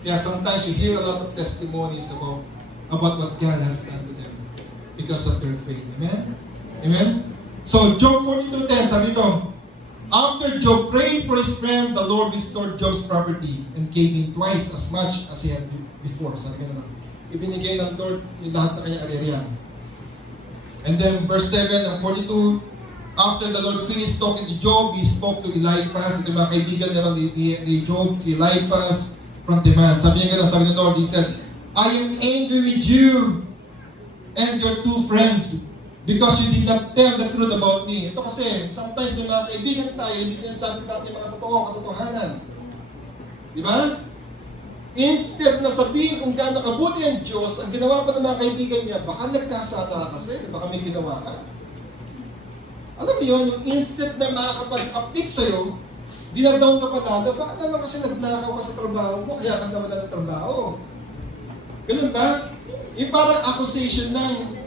Kaya sometimes you hear a lot of testimonies about what God has done to them because of their faith. Amen? Amen? So, Job 42:10, sabi ito, after Job prayed for his friend, the Lord restored Job's property and gave him twice as much as he had before. Sabi ka na, ibinigay ng Lord yung lahat na kanyang ari-arian. And then, verse 7 and 42, after the Lord finished talking to Job, he spoke to Eliphaz, ito mga kaibigan nila ni Job, Eliphaz from Teman. Sabi niya sabi ng Lord, he said, I am angry with you and your two friends because you did not tell the truth about me. Ito kasi, sometimes yung mga kaibigan tayo, hindi sinasabi sa ating mga katotohanan. Di ba? Instead na sabihin kung gaano kabuti ang Diyos, ang ginawa pa ng mga kaibigan niya, baka nagkasala kasi, baka may ginawa ka. Alam mo yun, yung instead na makakapag-update sa'yo, dinadown ka pa lalo, baka naman kasi nagnakaw ka sa trabaho mo, kaya ka naman ng trabaho. Ganun ba? Yung parang accusation ng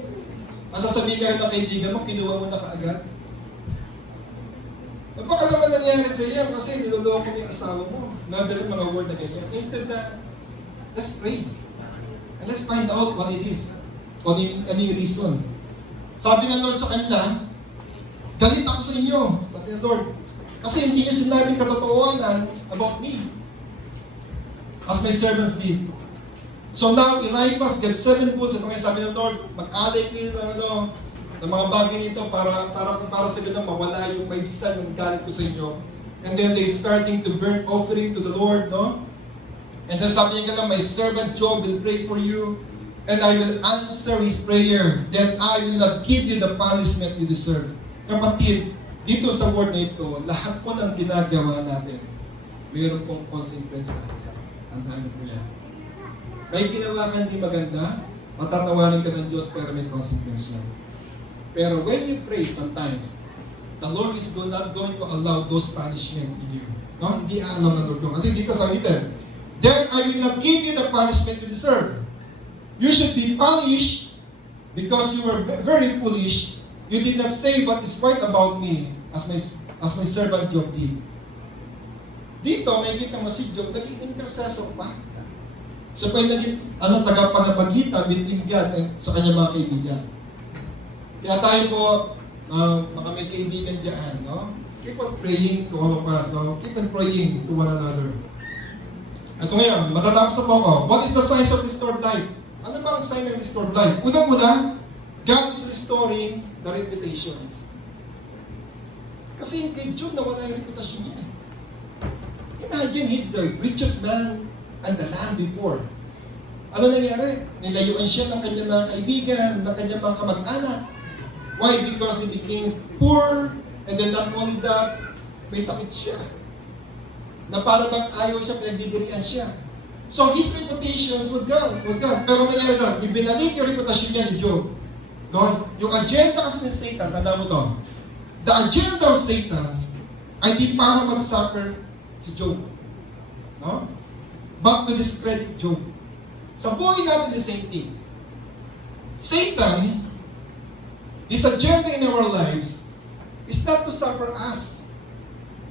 sasabihin ka rin ng kaibigan mo, kinuha mo na kaagad. Baka naman nangyari sa iyo kasi niloloko mo yung asawa mo. Nagdala mga word na ganyan. Instead na, let's pray. And let's find out what it is. Ano yung reason. Sabi ng Lord sa kanila, galit ako sa inyo. Sabi ng Lord, kasi hindi nyo sinabing katotohanan about me. As my servants did. So now, Eliphaz gets 7 bulls. Ito ngayon sabi ng Lord, mag-alay kayo ng mga bagay nito para sa ganun mawala yung paibsan, yung galit ko sa inyo. And then they starting to burn offering to the Lord, no? And then sabi niya ganun, my servant Job will pray for you and I will answer his prayer. Then I will not give you the punishment you deserve. Kapatid, dito sa word na ito, lahat po ng ginagawa natin, mayroon pong consequence natin. Tandaan niyo po yan. May ginawa ka hindi maganda, matatawarin ka ng Diyos pero may consequence yan. Pero when you pray sometimes, the Lord is not going to allow those punishment in you. No? Hindi aalaw ng Lord. Kasi dito sa written, then I will not give you the punishment you deserve. You should be punished because you were very foolish. You did not say what is right about me as my servant Job did. Dito, may kita mo si Job, naging intercessor pa. Siya pa yung naging tagapanapagitan between God and sa kanyang mga kaibigan. Kaya tayo po, mga may kaibigan dyan, no? Keep on praying to all of us, no? Keep on praying to one another. Ito ngayon, matatapos na po ako. What is the sign of restored life? Ano ba ang sign of restored life? Unang-una, God is restoring the reputations. Kasi yung kay Job, nawala yung reputasyon niya. Imagine, he's the richest man in the land before. Ano nangyari? Nilayuan siya ng kanyang mga kaibigan, ng kanyang mga kamag-anak. Why? Because he became poor, and then not only that, may sakit siya. Na para bang ayaw siya, pinagdidirian siya. So his reputation was gone. Pero nangyari doon, ibinalik yung reputasyon niya ni Job. No? Yung agenda kasi ni Satan, tanda mo to. The agenda of Satan ay di para mag-suffer si Job. No? But to discredit Job. Sa buhay natin the same thing. Satan, his agenda in our lives is not to suffer us,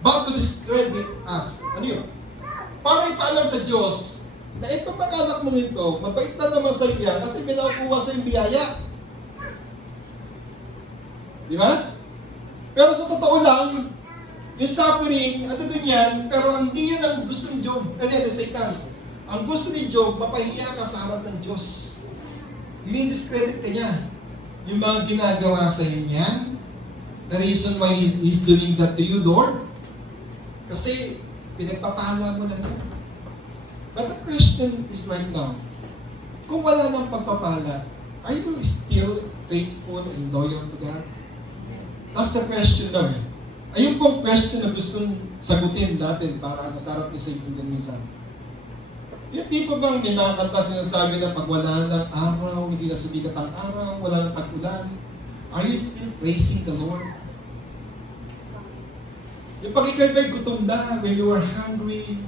but to discredit us. Ano yun? Para ipaalam sa Diyos na itong mga anak mo nito, mabait na naman sa iya kasi pinakuha sa yung biyaya. Di ba? Pero sa totoo lang, yung suffering, ano doon yan, pero hindi yan ang gusto ni Job. Ano yan, Satan? Ang gusto ni Job, mapahiya ka sa harap ng Diyos. Dinidiscredit ka niya. Yung mga ginagawa sa iyo niyan, the reason why He's doing that to you, Lord, kasi pinagpapala mo lang yun. But the question is right now, kung wala nang pagpapala, are you still faithful and loyal to God? That's the question daw eh. Ayun pong question na gustong sagutin natin para masarap ni Satan din minsan. Yung tipo bang may mga kanta sinasabi na pag wala ng araw, hindi na sumikat ang araw, wala ng tag-ulan, are you still praising the Lord? Yung pag ikaw ba'y gutom na, when you are hungry,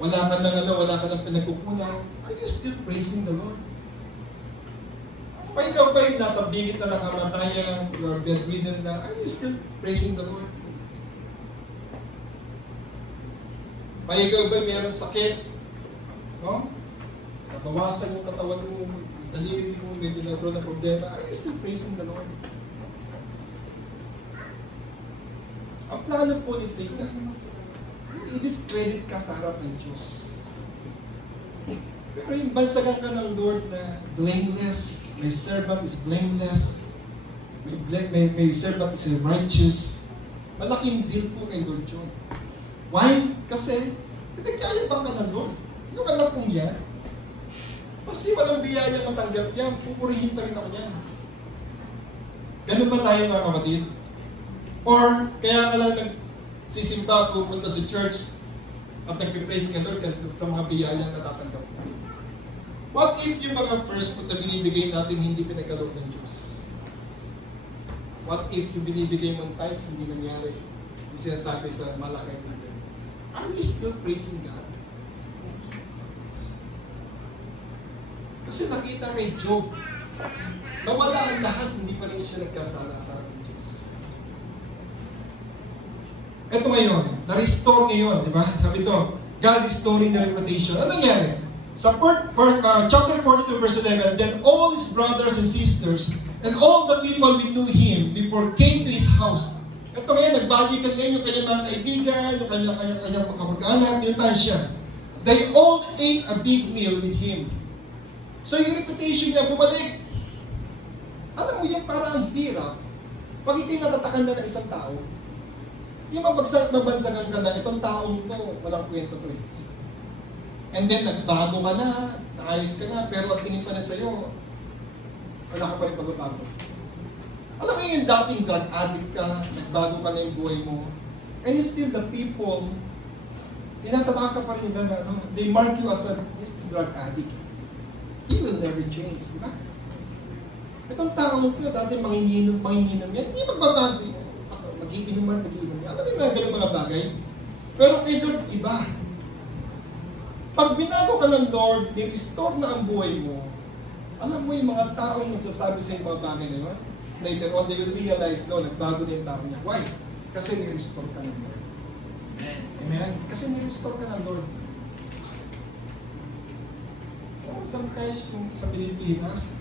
wala ka ng pinagkukulang, are you still praising the Lord? Pag ikaw ba'y nasa bingit na ng kamatayan, you are bedridden na, are you still praising the Lord? Pag ikaw ba'y mayroong sakit, no? Nabawasan yung katawan mo, daliri mo, medyo nagkaroon ng problema, are you still praising the Lord? Ang plano po ni Satan, i-discredit ka sa harap ng Diyos. Pero yung bansagan ka ng Lord na blameless, my servant is blameless, my servant is righteous, malaking deal po kay Lord John. Why? Kasi, pinagkayabang ka ng Lord. Yung anak kong yan, kasi walang biyaya matanggap yan, pupurihin pa rin ako yan. Ganun ba tayo mga kapatid? Or, kaya ka lang nagsisimba, pupunta sa church, at nagpipraise ka Lord kasi sa mga biyaya na natatanggap mo. What if yung mga first fruit na binibigay natin hindi pinagkaloob ng Diyos? What if yung binibigay mong tithes hindi nangyari? Yung sinasabi sa Malakay natin. Are we still praising God? Kasi nakita kay Job, nawala ang lahat, hindi pa rin siya nagkasala sa harap ng Diyos. Ito ngayon, na-restore ngayon, di ba? Sabi ito, God restoring the reputation. Ano nangyari? Sa chapter 42 verse 11, then all his brothers and sisters and all the people who knew him before came to his house. Ito ngayon, nagbalikan ngayon yung kanyang mga kaibigan, yung kanyang kamag-anak, pinuntahan siya. They all ate a big meal with him. So yung reputation niya bumalik. Alam mo yung parang hirap, pag ikay natatakan na ng isang tao, yung mabansagan ka na, itong taong to, walang kwento to eh. And then, nagbago ka na, naayos ka na, pero at tingin pa na sa'yo, wala ka pa rin pagbabago. Alam mo yung dating drug addict ka, nagbago ka na yung buhay mo, and still the people, tinatataka ka pa rin nila na, they mark you as a drug addict. He will never change, di ba? Itong taong to, dati manginginom yan, hindi magbabago yun. Magiinom yan. Alam mo yung mga ganun mga bagay? Pero kay Lord, iba. Pag binago ka ng Lord, ni-restore na ang buhay mo, alam mo yung mga taong nagsasabi sa mga bagay na yun, later on, they will realize, no, nagbago na yung tao niya. Why? Kasi ni-restore ka ng Lord. Amen? Kasi ni-restore ka ng Lord. Sometimes, sa Pilipinas,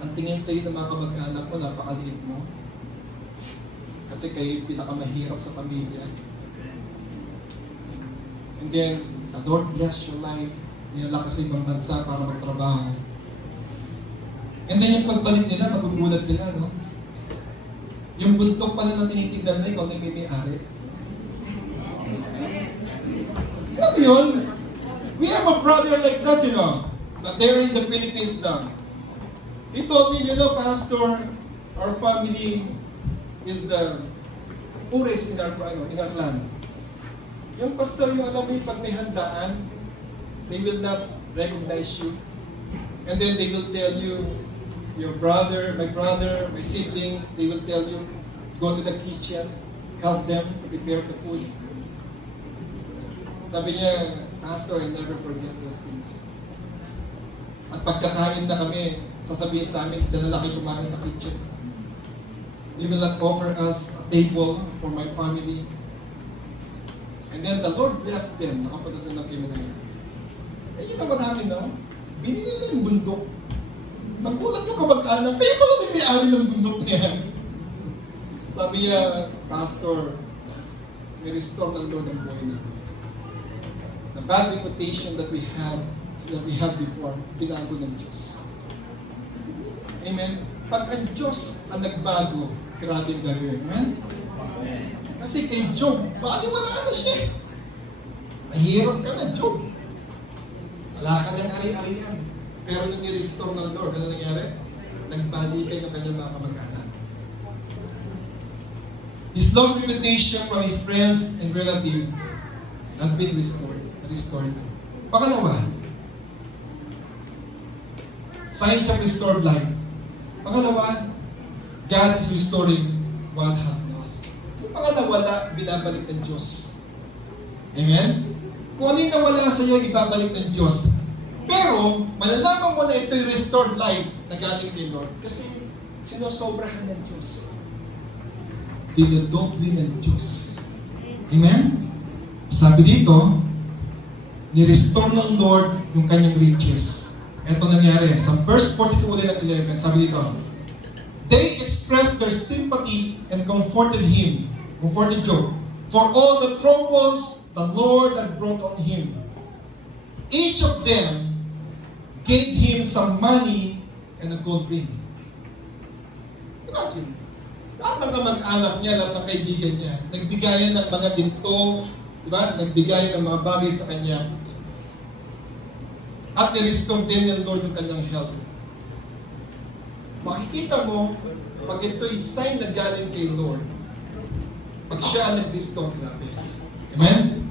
ang tingin sa'yo ng mga kamag-anak mo, napakaliit mo. Kasi kayo pinakamahirap sa pamilya. And then, the Lord bless your life. Dinala ka sa ibang bansa para magtrabaho. And then yung pagbalik nila, magugulat sila, no? Yung buntok pala na tinitignan na ikaw na may may-ari. Alam mo yun? We have a brother like that, you know. But they're in the Philippines now. He told me, you know, Pastor, our family is the poorest in our clan. Yung pastor, yung alam mo yung pag may handaan, they will not recognize you. And then they will tell you, your brother, my siblings, they will tell you, go to the kitchen, help them to prepare the food. Sabi niya, Pastor, I never forget those things. At pagkakain na kami, sasabihin sa amin, dyan na laki kumain sa kitchen. They will not offer us a table for my family. And then the Lord blessed them. Nakapunta sila ng Caymanayas. Eh, yun ang marami, no? Binili na yung bundok. Nagulat yung kamag-anak, kayo pala may-ari ng bundok niya. Sabi niya, Pastor, may-restore ng Lord ang buhay namin. The bad reputation that we had before, binago ng Diyos. Amen? Pag ang Diyos ang nagbago, grabe yung gagawin. Amen? Kasi kay Job, baliwala na siya. Mahirap ka na, Job. Wala ka ng ari-arian. Pero nung ni-restore ng Lord, ano nangyari? Nagbalikay ng kanyang mga kamag-anak. His lost reputation from his friends and relatives has been restored. Pangalawa, signs of restored life. Pangalawa, God is restoring what has lost. Yung pangalawa, binabalik ng Diyos. Amen? Kung ano yung nawala sa iyo, ibabalik ng Diyos. Pero, malalaman mo na ito'y restored life na galing kay Lord kasi sinosobrahan ng Diyos. Dinodoble ng Diyos. Amen? Sabi dito, ni-restore ng Lord yung kanyang riches. Ito nangyari. Sa verse 42 ulit at 11, sabi dito, they expressed their sympathy and comforted Job, for all the troubles the Lord had brought on him. Each of them gave him some money and a gold ring. Imagine, lahat ng kamag-anak niya, lahat ng kaibigan niya, nagbigayan ng mga ginto, diba? Nagbigayan ng mga bagay sa kanya. At nirestore din ng Lord yung kanyang health. Makikita mo, pag ito'y sign na galing kay Lord, pag siya ang nag-restore natin. Amen?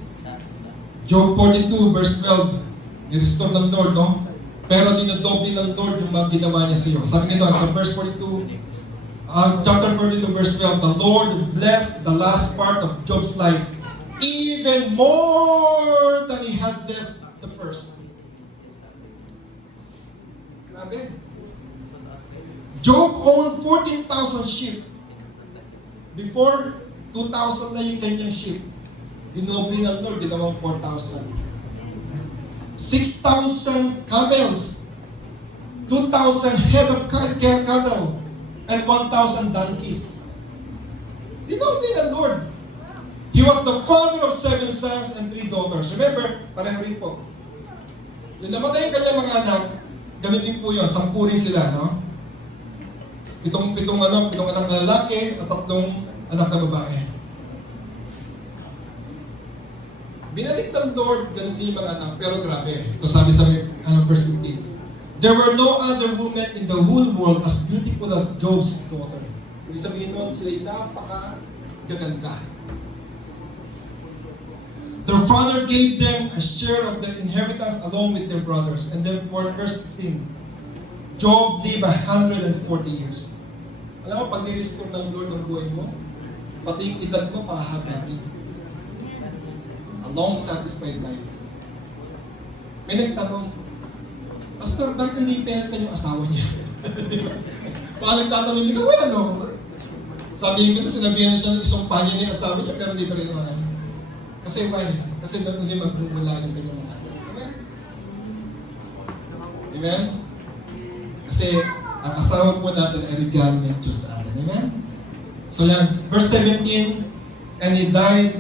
Job 42 verse 12, nirestore ng Lord, no? Pero dinodoble ng Lord yung mga ginawa niya sa iyo. Sabi nito, sa verse 42, chapter 42 verse 12, the Lord blessed the last part of Job's life even more than he had blessed the first. Grabe. Job owned 14,000 sheep. Before, 2,000 na yung kanyang sheep. Dinoble ng Lord, ginawang 4,000. 6,000 camels. 2,000 head of cattle. And 1,000 donkeys. Dinoble ng Lord. He was the father of 7 sons and 3 daughters. Remember, pareho rin po. Yung namatay yung kanyang mga anak, ganun din po yun, 10 rin sila, no? Pitong anak na lalaki at 3 anak na babae. Binalik ng Lord, ganun din yung mga anak, pero grabe. Ito sabi sa verse 15. There were no other women in the whole world as beautiful as Job's daughter. Ibig sabihin nun, sila'y napaka-gaganda. Their father gave them a share of the inheritance along with their brothers. And then for verse 16, Job lived 140 years. Alam mo, pag nirestore ng Lord ang buhay mo, pati yung edad mo, pahahabin. A long, satisfied life. May nagtanong, Pastor, bakit hindi penalty yung asawa niya? Baka nagtatanong niya, wala no? Sabi ko na sinabihan siya ng isang panya niya asawa niya, pero hindi pa rin naman. Kasi why? Kasi hindi magmumula yung kanyang mga anak. Amen? Amen? Kasi ang asawa po natin ay regalo ng Diyos sa atin. Amen? So yan, verse 17, and he died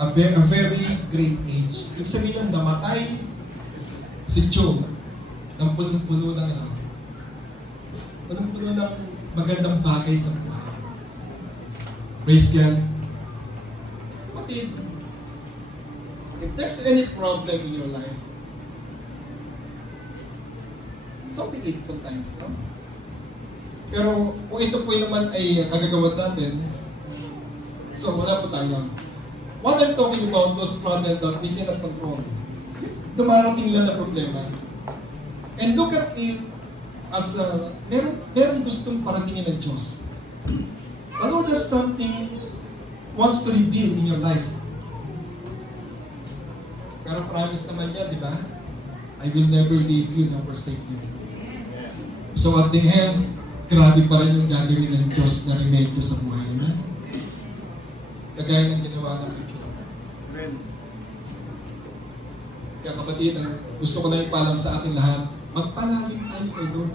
a very great age. Ibig sabihin ng namatay si Job ng punong-puno ng punong-puno ng magandang bagay sa buhay. Praise God. Kapatid, If there's any problem in your life, so be it sometimes, no? Pero kung ito po naman ay kagagawan natin, so wala po tayo. What I'm talking about, those problems that we cannot control. Dumarating lang na problema. And look at it as meron gustong paratingin ng Diyos. The Lord has something wants to reveal in your life. Pero promise naman niya, di ba? I will never leave you nor forsake you. So at the end, grabe pa rin yung gagawin ng Diyos na remedyo sa buhay na. Kagaya ng ginawa ng Ito. Kaya kapatid, gusto ko na ipalam sa ating lahat, magpalalim tayo kay Lord.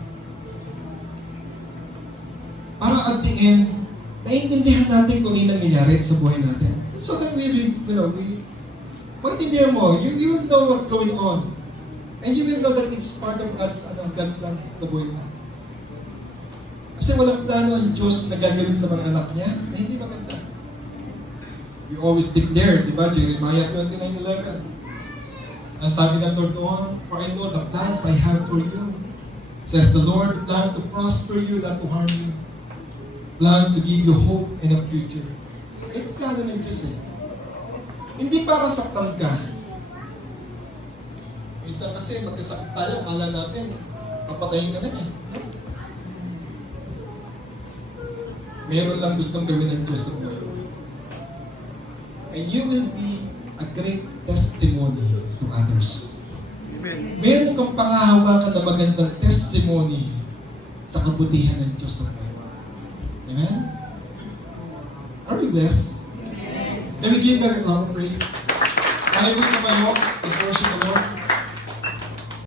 Para at the end, naiintindihan natin kung ano nangyayari sa buhay natin. So that maintindihan mo, you will know what's going on. And you will know that it's part of God's plan sa buhay mo. Kasi walang plano ang Diyos na gagawin sa mga anak niya na hindi maganda. You always declare, di ba? Jeremiah 29:11. Ang sabi ng Lord doon, for I know the plans I have for you. Says the Lord, plan to prosper you, not to harm you. Plans to give you hope and a future. Ito plano ng Diyos eh. Hindi para saktan ka. Minsan kasi magkasakit tayo, akala natin, papatayin ka na eh. Meron lang gustong gawin ng Diyos sa buhay. And you will be a great testimony to others. Meron kang pangahawakan na magandang testimony sa kabutihan ng Diyos sa buhay. Amen? Are we blessed? Can we give God a lot of praise? Hallelujah, my Lord. Let's worship the Lord.